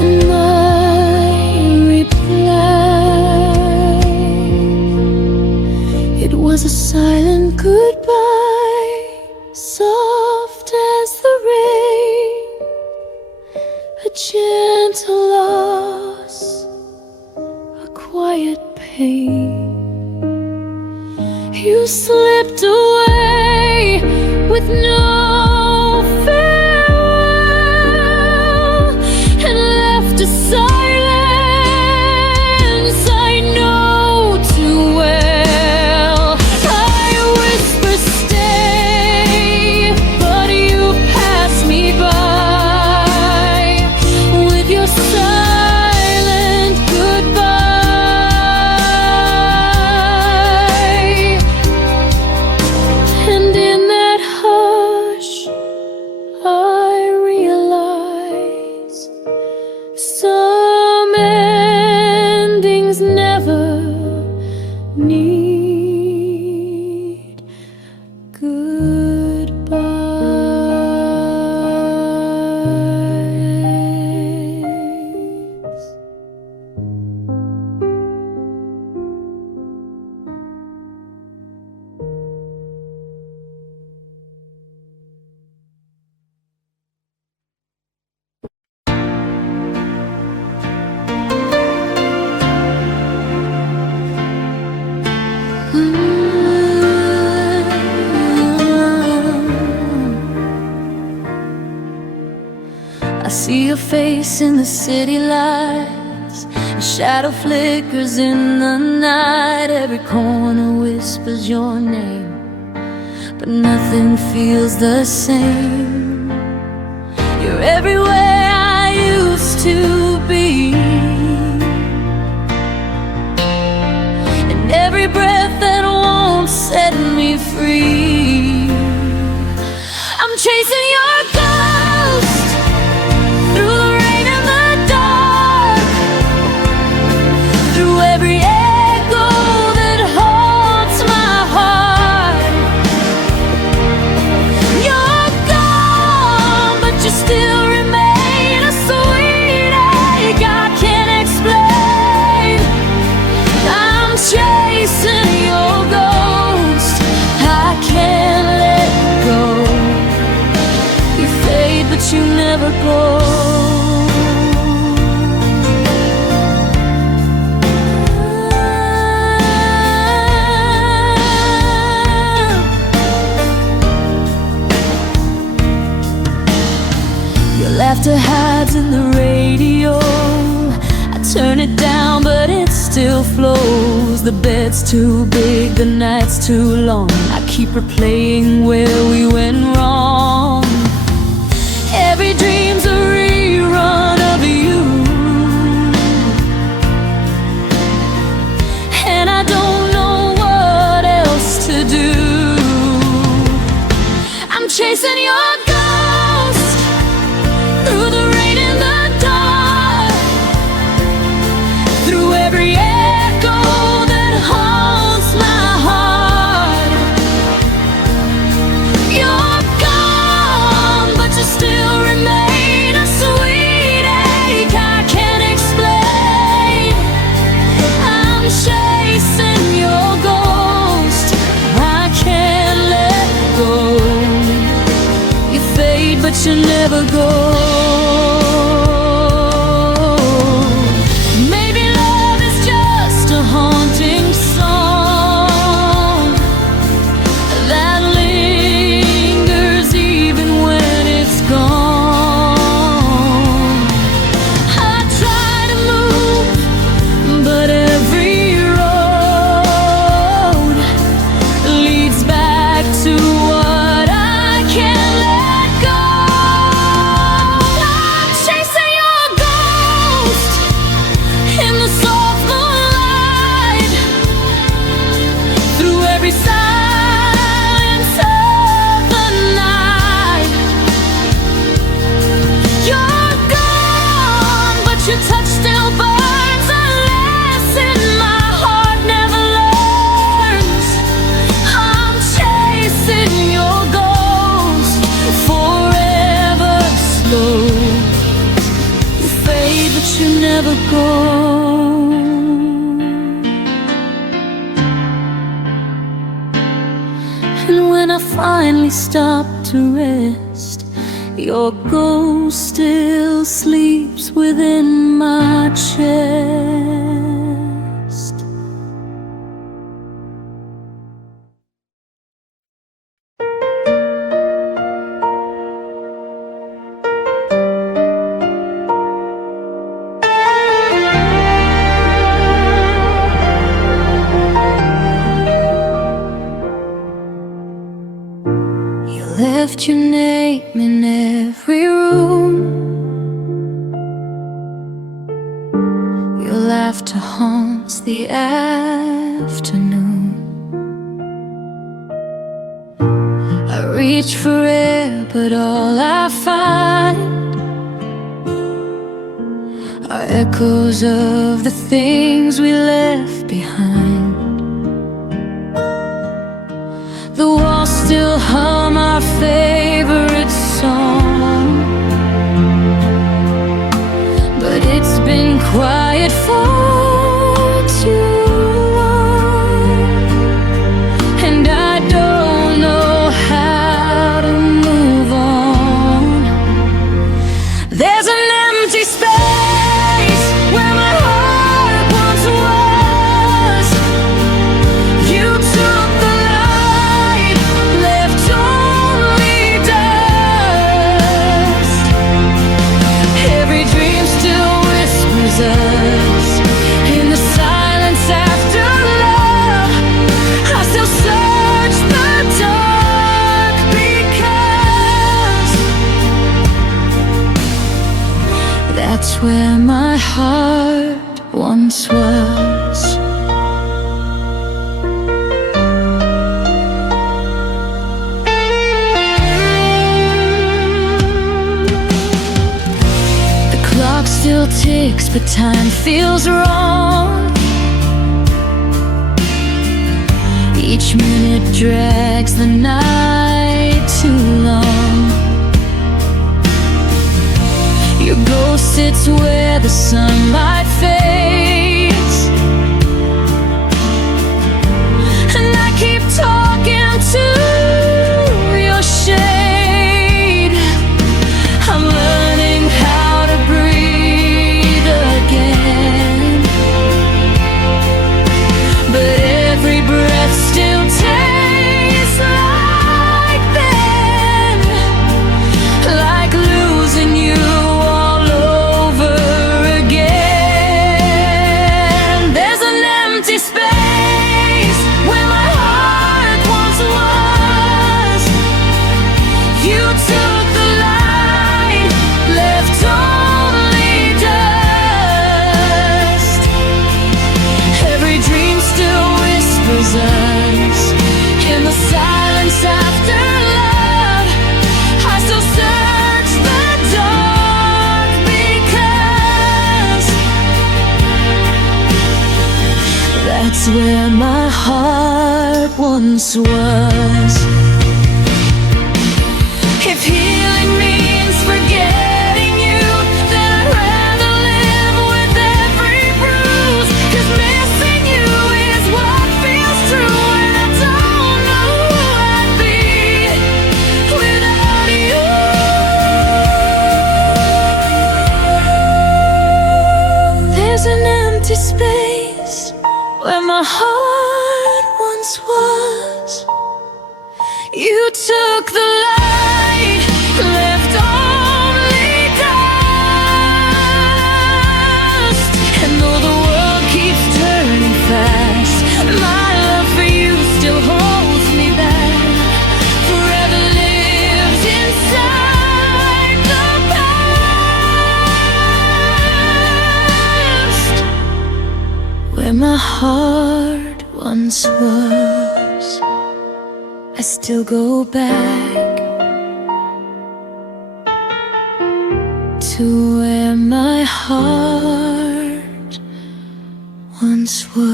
and my reply. It was a silent goodbye, soft as the rain, a gentle loss, a quiet pain. You slipped away with no farewell and left a silence I know too well. I whisper stay, but you pass me by with your silent goodbye. face in the city lights. A shadow flickers in the night. Every corner whispers your name, but nothing feels the same. You're everywhere I used to be, and every breath that won't set me free. I'm chasing your ghost through the rain and the dark, through every echo that haunts my heart. You're gone, but you still remain a sweet ache I can't explain. I'm chasing your ghost, I can't let go. You fade, but you never go. Your laughter hides in the radio. I turn it down, but it still flows. The bed's too big, the night's too long. I keep replaying where we went wrong. Every dream's a rerun of you, and I don't know what else to do. I'm chasing your ghost through the rain and the dark, through every echo that haunts my heart. You're gone, but you still remain a sweet ache I can't explain. I'm chasing your ghost, I can't let go. You fade, but you never go. Maybe love is just a haunting song that lingers even when it's gone. I try to move, but every road leads back to what I can't let go. I'm chasing your ghost in the soft moonlight, through every silence of the night. You're gone, but your touch still burns a lesson my heart never learns. I'm chasing your ghost forever slow. You fade, but you never go. And when I finally stop to rest, your ghost still sleeps within my chest. You left your name in every room. Your laughter haunts the afternoon. I reach for air, but all I find are echoes of the things we left behind. The walls still hum our favorite song, but it's been quiet for too long, and I don't know how to move on. There's an empty space where my heart once was. You took the light, left only dust. Every my heart once was. The clock still ticks, but time feels wrong. Each minute drags the night too long. Your ghost sits where the sunlight fades, and I keep talking to your shade. I'm learning how to breathe again, but every breath still tastes like then, like losing you all over again. There's an empty space where my heart once was. You took the light, left only dust. Every dream still whispers us in the silence after love. I still search the dark because that's where my heart once was. If healing means forgetting you, then I'd rather live with every bruise. 'Cause missing you is what feels true, and I don't know who I'd be without you. There's an empty space where my heart once was. You took the light, left only dust. And though the world keeps turning fast, my love for you still holds me back. Forever lives inside the past, where my heart once was. I still go back to where my heart once was.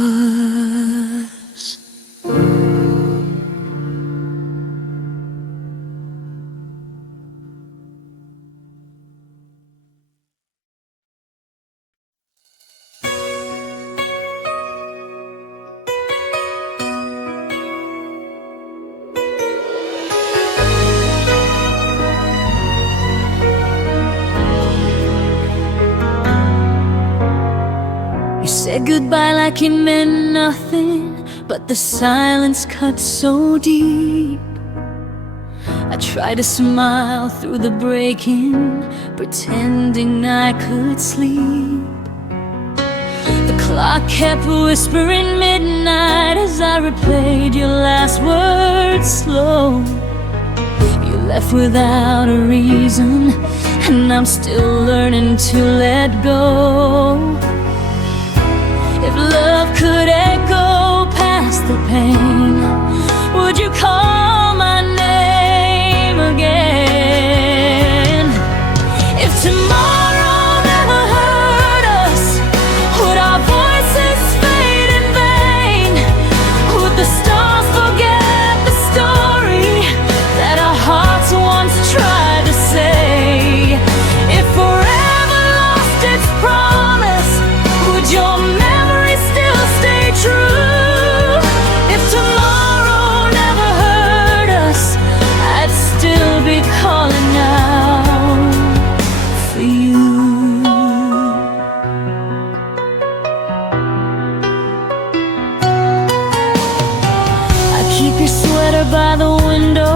You said goodbye like it meant nothing, but the silence cut so deep. I tried to smile through the breaking, pretending I could sleep. The clock kept whispering midnight as I replayed your last words slow. You left without a reason, and I'm still learning to let go. If love could echo past the pain, would you call my name again? If tomorrow never hurt us, would our voices fade in vain? Would the stars forget the story that our hearts once tried to say? If forever lost its promise, would your memory still stay true? If tomorrow never hurt us, I'd still be calling out for you. I keep your sweater by the window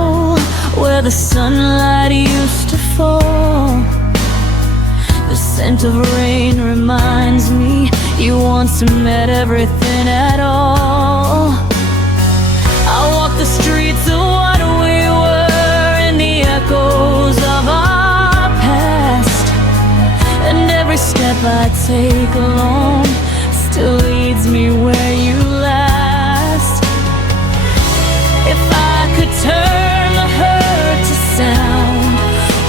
where the sunlight used to fall. The scent of rain reminds me you once meant everything at all. I walk the streets of what we were in the echoes of our past, and every step I take alone still leads me where you last. If I could turn the hurt to sound,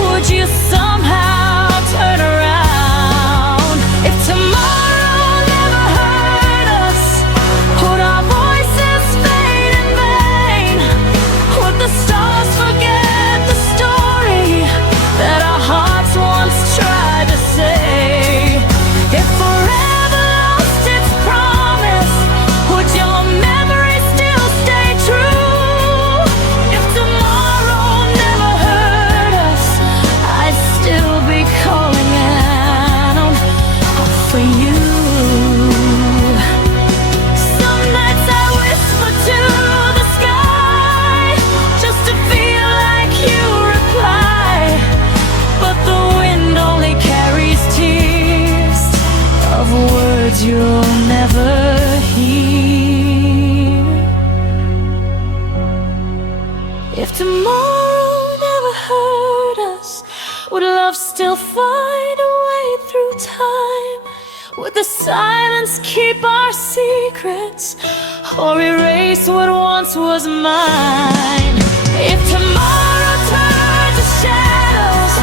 would you somehow turn around? If tomorrow never hurt us, would our voices fade in vain? Would the stars forget the story that our hearts once tried to say? If forever lost its promise, would your memory still stay true? If tomorrow never hurt us, I'd still be calling out for you. Some nights I whisper to the sky just to feel like you reply, but the wind only carries tears of words you'll never hear. If tomorrow never hurt us, would love still find a way through time? Would the silence keep our secrets or erase what once was mine? If tomorrow turned to shadows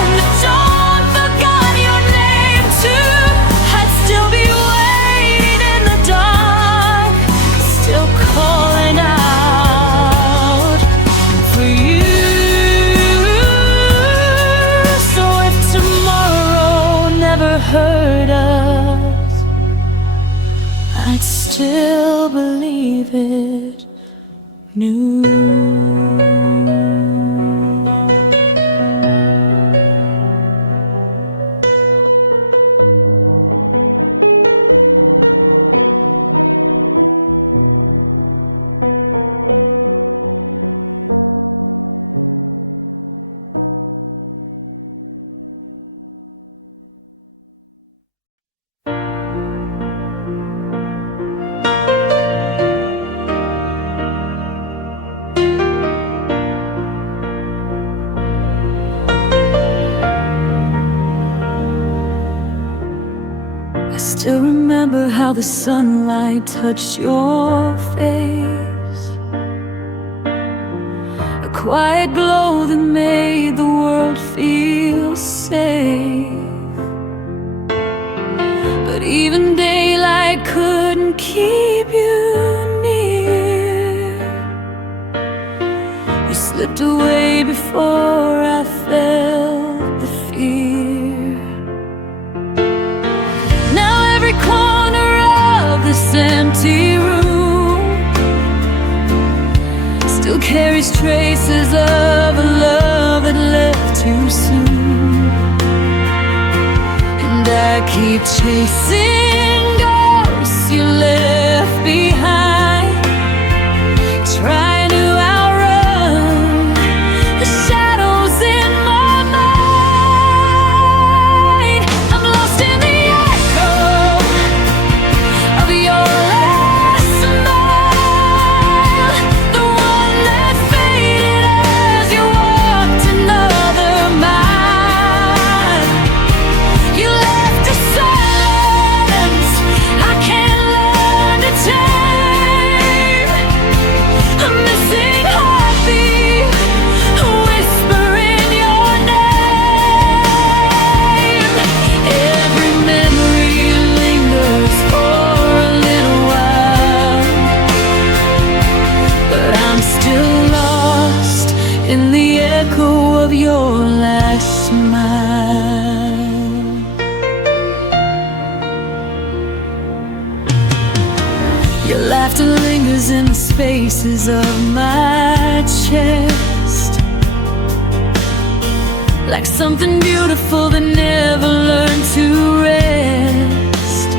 and the dawn forgot your name too, I'd still be waiting in the dark, still calling out for you. So if tomorrow never hurt us, I'd still believe it new. I still remember how the sunlight touched your face, a quiet glow that made the world feel safe. But even daylight couldn't keep you near. You slipped away before I felt the fear. Now every corner of this empty room still carries traces of a love that left too soon. And I keep chasing ghosts you left behind, trying to outrun the shadows in my mind. I'm lost in the echo of your last smile, the one that faded as you walked another mile. You left a silence I can't learn to tame, a missing heartbeat, a whisper in your name. Every memory lingers for a little while, but I'm still lost in the echo of your last smile. Your laughter lingers in the spaces of my chest, like something beautiful that never learned to rest.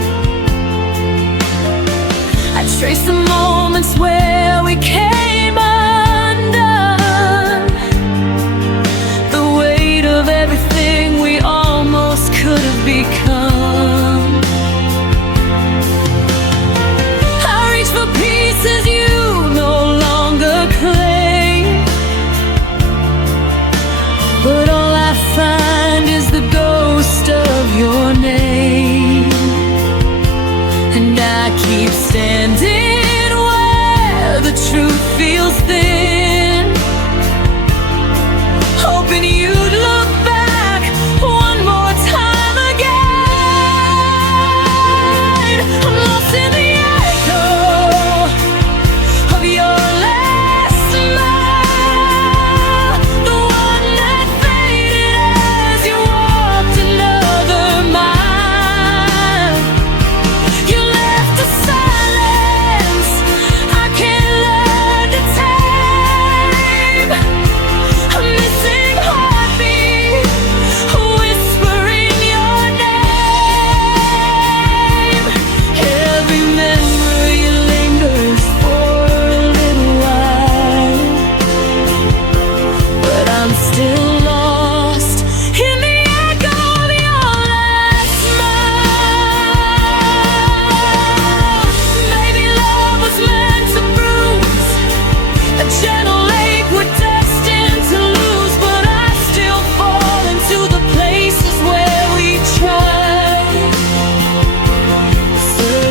I trace the moments where we came undone, the weight of everything we almost could have become. I reach for pieces you no longer claim, but all I find is the ghost of your name.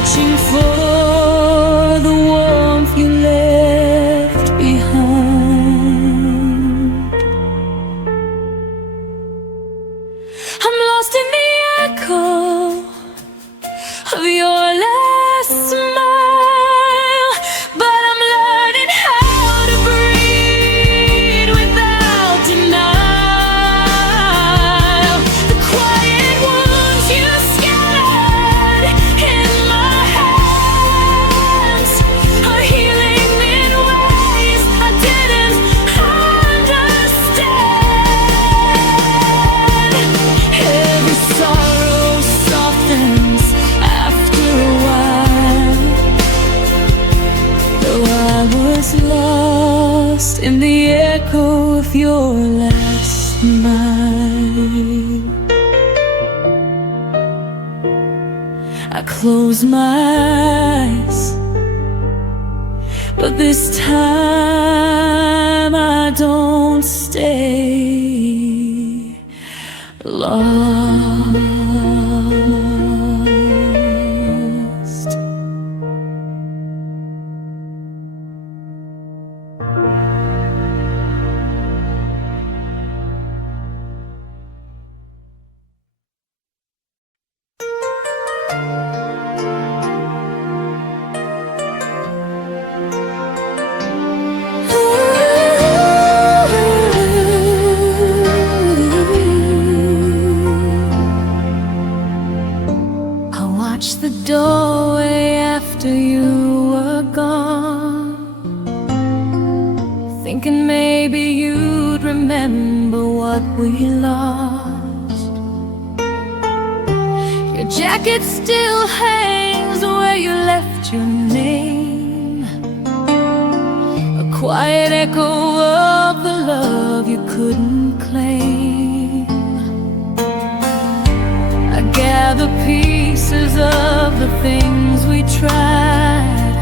searching for the warmth you left behind. I'm lost in the echo of your last smile, but I'm learning how to breathe without denial. The quiet wounds you scattered in my hands are healing in ways I didn't understand. Every sorrow softens after a while, though I was lost in the echo of your last smile. I close my eyes, but this time I don't stay lost. I watched the doorway after you were gone, thinking maybe you'd remember what we lost. Your jacket still hangs where you left your name, a quiet echo of the love you couldn't claim. I gather pieces of the things we tried,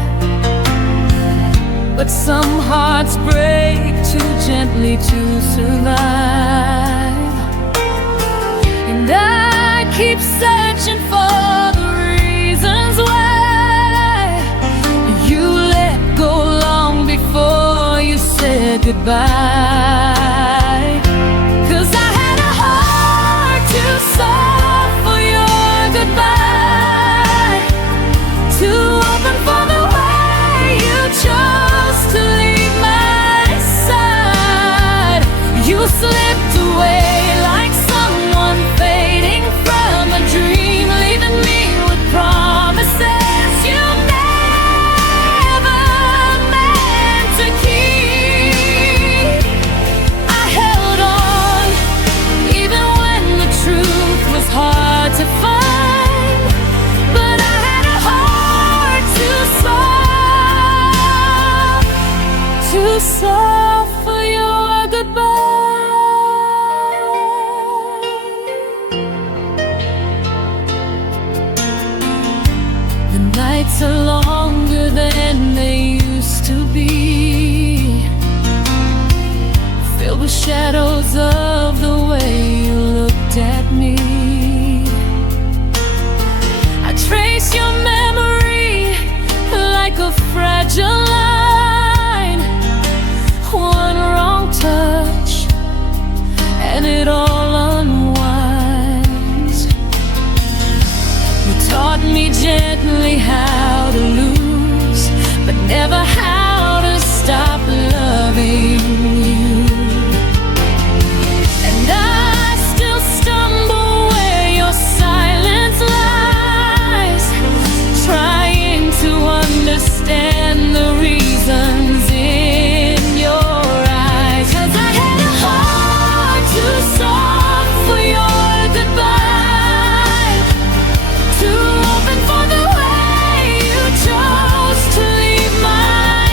but some hearts break too gently to survive. And I keep searching for the reasons why you let go long before you said goodbye. 'Cause I had a heart too soft for your goodbye, too open for the way you chose to leave my side. You slipped away like someone fading from a dream, leaving me with promises you never meant to keep. I held on even when the truth was hard to find, but I had a heart too soft for your goodbye. The nights are longer than they used to be, filled with shadows of the way you looked at me. I trace your memory like a fragile line, one wrong touch and it all unwinds. You taught me gently how to lose, but never how to stop loving you. And I still stumble where your silence lies, trying to understand the reasons in your eyes. 'Cause I had a heart too soft for your goodbye, too open for the way you chose to leave my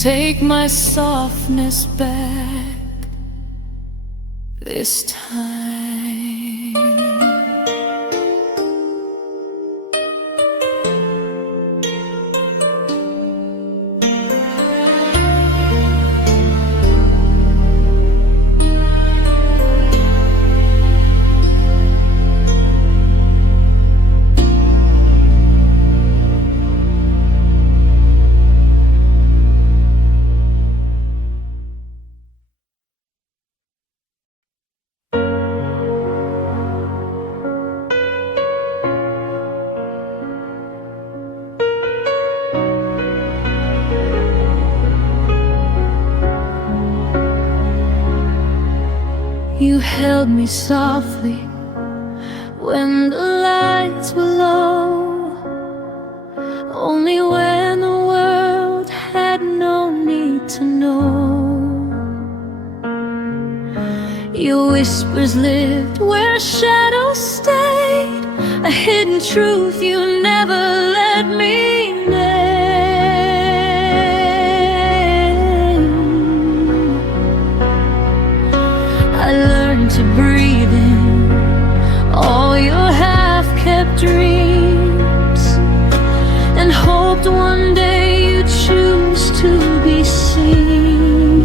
take my softness back this time. You held me softly when the lights were low, only when the world had no need to know. Your whispers lived where shadows stayed, a hidden truth you never let me name. I learned to breathe in all your half-kept dreams, and hoped one day you'd choose to be seen.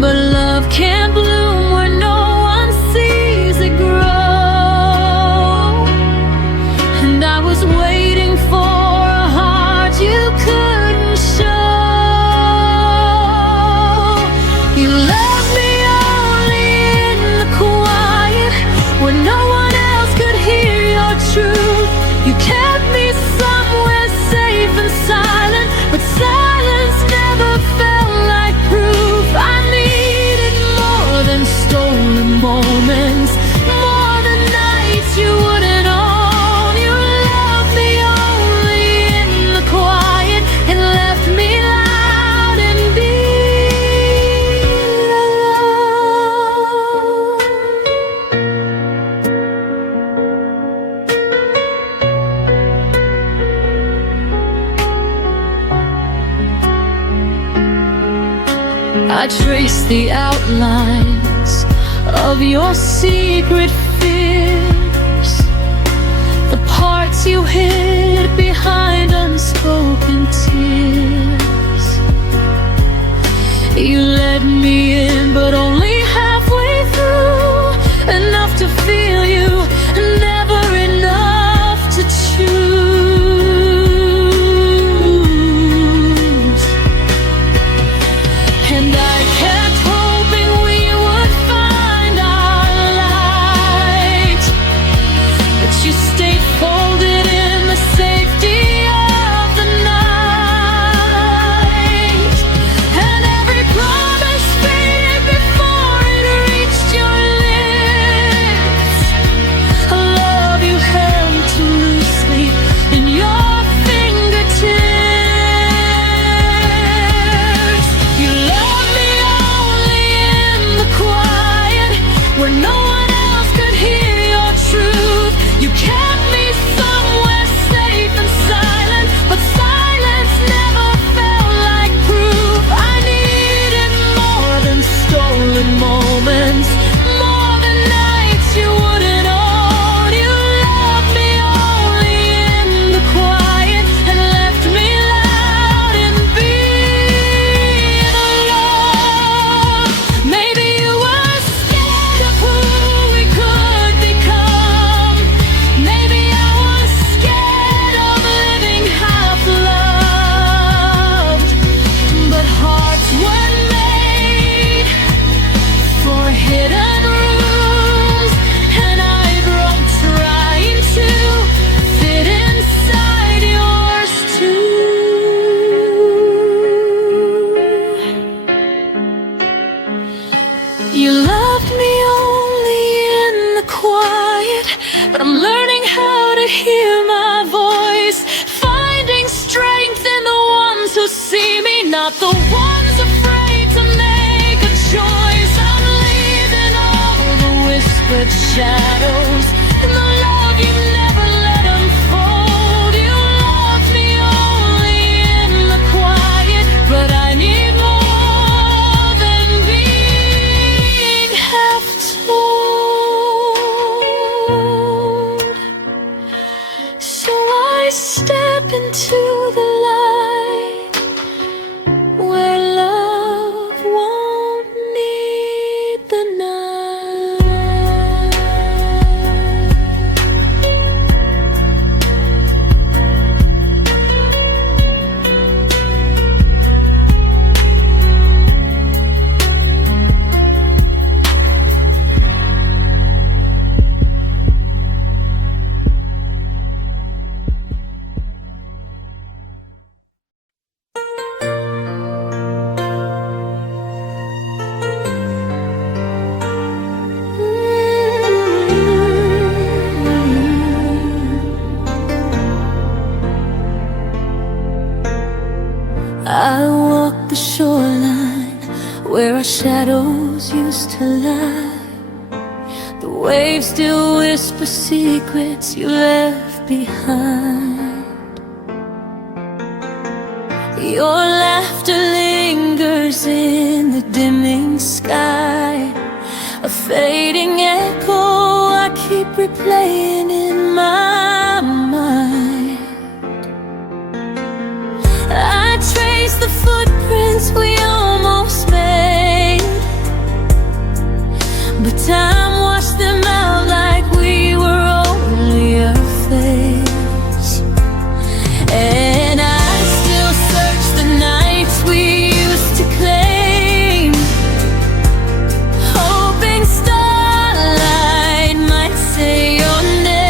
But love can't bloom where no one sees it grow, and I was waiting for a heart you couldn't show. You left me only in the quiet, where no one else could hear your truth. You kept me somewhere safe and silent, but silence never felt like proof. I needed more than stolen moments, more than nights you wouldn't own. You loved me only in the quiet, and left me loud and beat alone. I traced the outlines of your secret fears, the parts you hid behind unspoken tears. You let me in, but only halfway through, enough to feel you, never enough to choose. And I kept hoping we would find our light, but you stayed folded in the safety of the night. And every promise faded before it reached your lips, a love you held too loosely in your fingertips. You loved me only in the quiet, where no one else could hear your truth. You kept me somewhere safe and silent, but silence never felt like proof. I needed more than stolen moments, more than nights you wouldn't own. You loved me only in the quiet, and left me loud and beat alone. Maybe you were scared of who we could become. Maybe I was scared of living half loved, but hearts were made for hidden rooms, and I broke trying to fit inside yours too. You loved me only in the quiet, but I'm learning how to hear my voice, finding strength in the ones who see me, not the ones afraid to make a choice. I'm leaving all the whispered shadows and the love you never let unfold. You loved me only in the quiet, shadows used to lie. The waves still whisper secrets you left behind. Your laughter lingers in the dimming sky, a fading echo I keep replaying in my mind. I trace the footprints we almost made, but time washed them out like we were only a phase. And I still search the nights we used to claim, hoping starlight might say your name.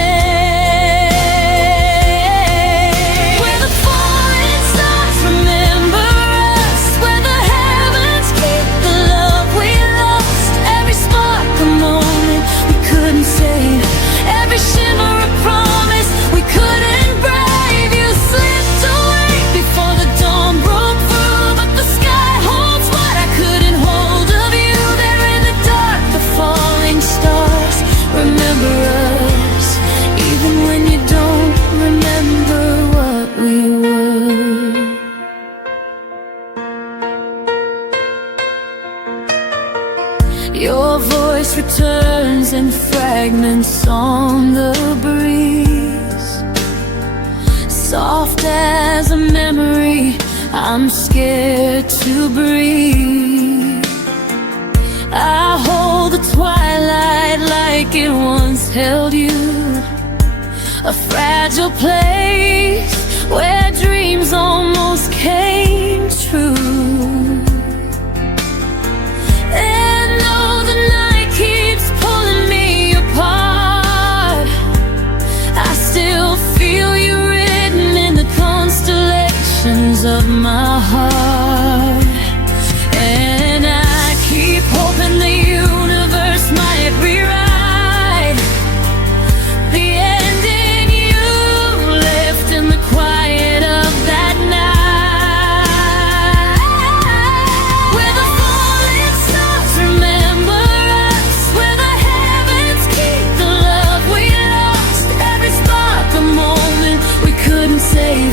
Where the falling stars remember us, where the heavens keep the love we lost. Every spark a moment we couldn't save, every shimmer a promise we couldn't brave. You slipped away before the dawn broke through, but the sky holds what I couldn't hold of you. There in the dark, the falling stars remember us, even when you don't remember what we were. Your voice returns in fragments on the breeze, soft as a memory I'm scared to breathe. I hold the twilight like it once held you, a fragile place where dreams almost came true. And though the night keeps pulling me apart, I still feel you written in the constellations of my heart. And I keep hoping the universe might rewrite the ending you left in the quiet of that night. Where the falling stars remember us, where the heavens keep the love we lost. Every spark a moment we couldn't save,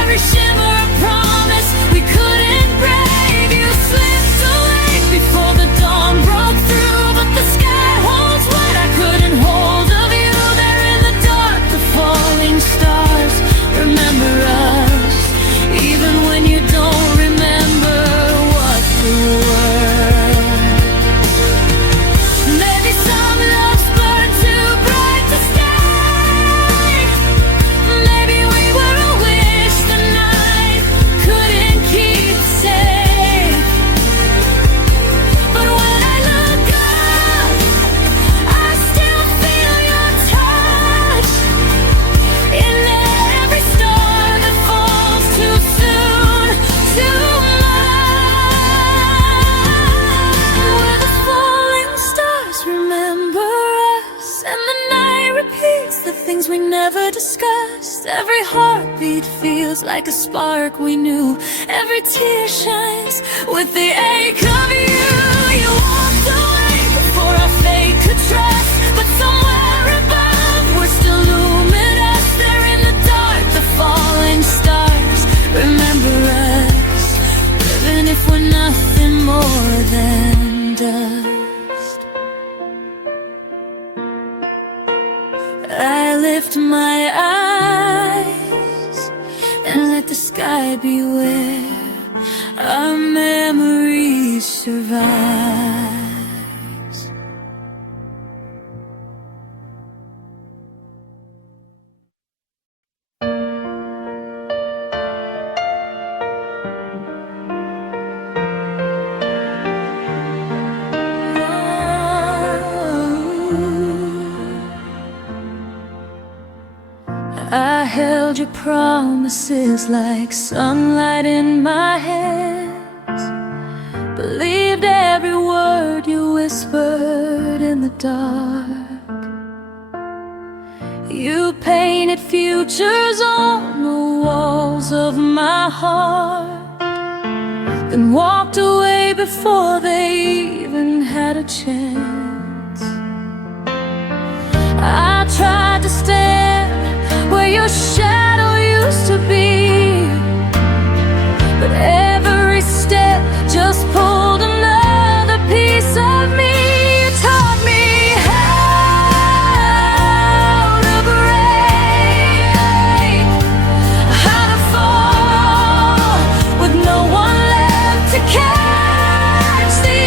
every shimmer a promise we couldn't brave. You slipped away before the dawn broke through, but the sky holds what I couldn't hold of you. There in the dark, the falling stars remember us, even when you don't remember what we were. Maybe some loves burn too bright to stay. Maybe we were a wish the night couldn't keep safe. But when I look up, I still feel your touch in every star that falls too soon, too much. Where the falling stars remember us, and the night repeats the things we never discussed. Every heartbeat feels like a spark we knew, every tear shines with the ache of you. You walked away before our fate could trust, but somewhere above we're still luminous. There in the dark, the falling stars remember us, even if we're nothing more than dust. I lift my eyes and let the sky be where our memories survive. I held your promises like sunlight in my hands, believed every word you whispered in the dark. You painted futures on the walls of my heart. then walked away before they even had a chance. I tried to stand where your shadow used to be, but every step just pulled another piece of me. You taught me how to break, how to fall with no one left to catch the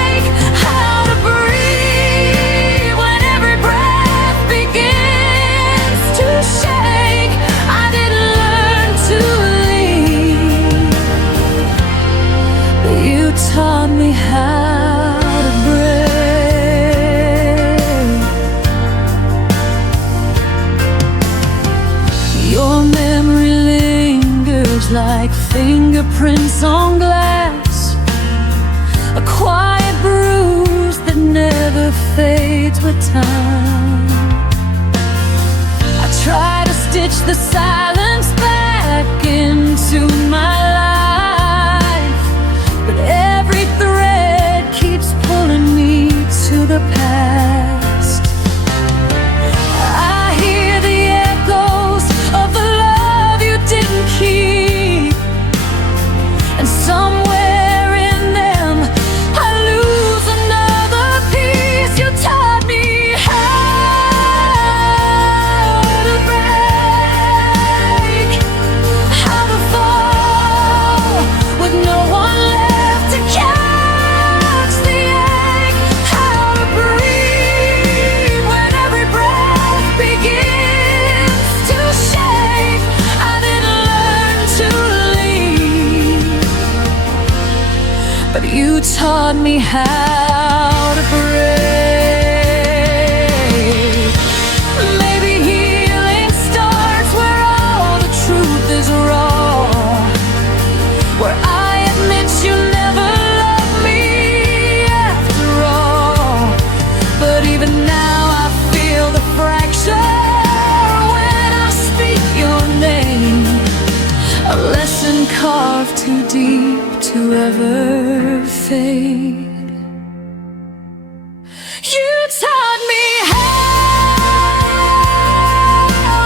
ache, how to breathe when every breath begins to shake. I didn't learn to leave, but you taught me how to break. Your memory lingers like fingerprints on glass, a quiet bruise that never fades with time. I try to stitch the silence back into my life, but every thread keeps pulling me to the past. I hear the echoes of the love you didn't keep, and somewhere in them I lose another piece. You taught me how to break, how to fall with no one left to catch the ache, how to breathe when every breath begins to shake. I didn't learn to leave, but you taught me how to break. Maybe healing starts where all the truth is raw, where I admit you never loved me after all. But even now I feel the fracture when I speak your name, a lesson carved too deep to ever fade. You taught me how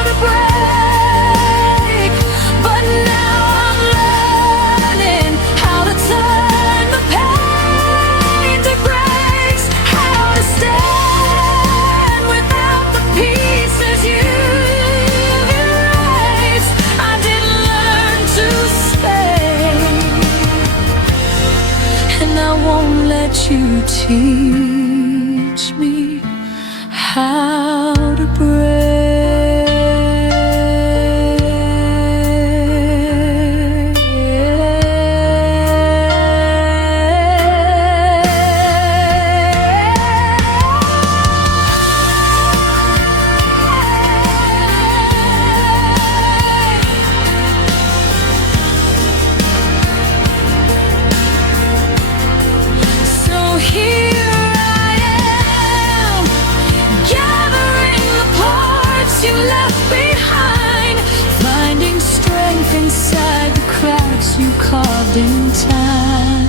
to break, but now I'm learning how to turn the pain to grace, how to stand without the pieces you've erased. I didn't learn to stay, and I won't let you teach me how to break. So here I am, gathering the parts you left behind, finding strength inside the cracks you carved in time.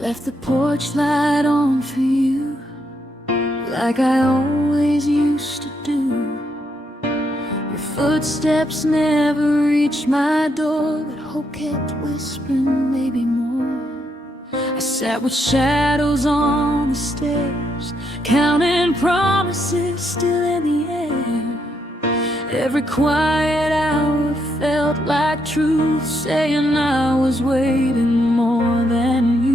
Left the porch light on for you, like I always used to do. Your footsteps never reached my door, but hope kept whispering maybe more. I sat with shadows on the stairs, counting promises still in the air. Every quiet hour felt like truth, saying I was waiting more than you.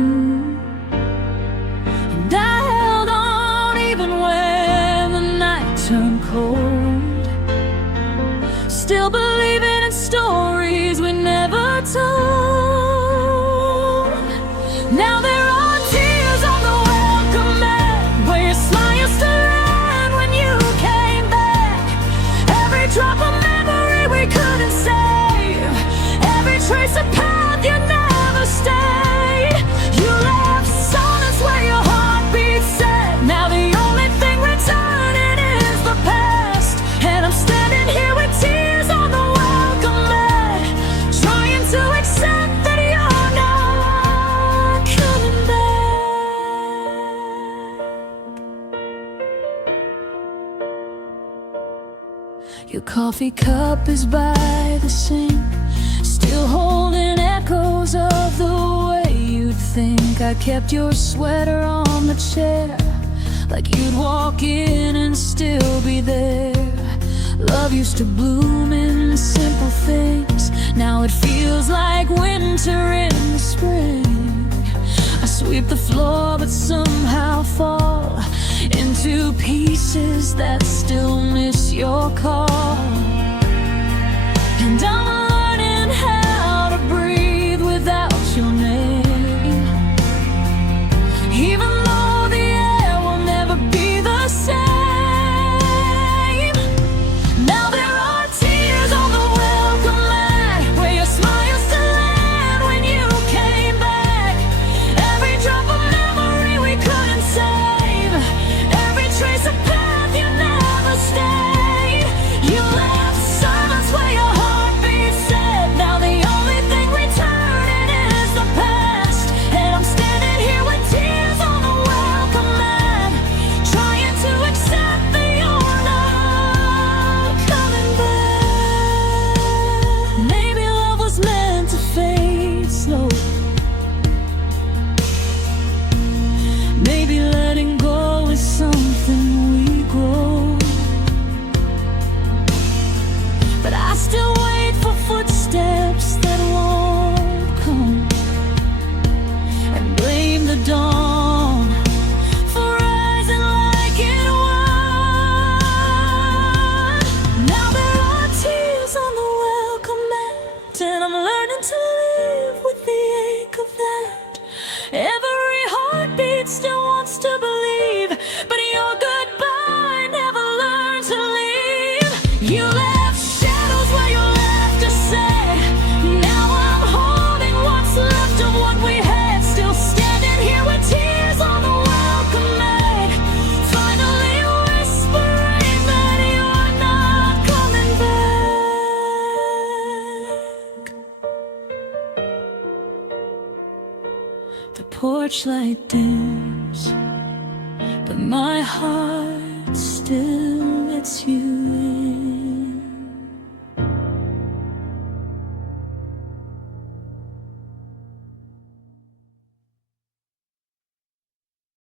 And I held on even when the night turned cold, still believing in stories we never told. Now there are tears on the welcome mat, Your coffee cup is by the sink, still holding echoes of the way you'd think. I kept your sweater on the chair, like you'd walk in and still be there. Love used to bloom in simple things, now it feels like winter in the spring. I sweep the floor but somehow fall into pieces that still miss your call. And I'm learning how to breathe without your name, even though the air will never be the same. Now there are tears on the welcome mat, where your smile used to land when you came back. Every drop of memory we couldn't save, every trace of path you never stayed. You left silence where your heartbeat said, now the only thing returning is the past. And I'm standing here with tears on the welcome mat, trying to accept that you're not coming back. Maybe love was meant to fade slow, maybe letting go is something we grow. But I still wait for footsteps that won't come, and blame the dawn for rising like it was. Now there are tears on the welcome mat, and I'm learning to live with the ache of that. Every heartbeat still wants to believe, but your goodbye never learned to leave. You left shadows where you left to say, now I'm holding what's left of what we had, still standing here with tears on the welcome mat, finally whispering that you're not coming back. The porch light dims, but my heart still lets you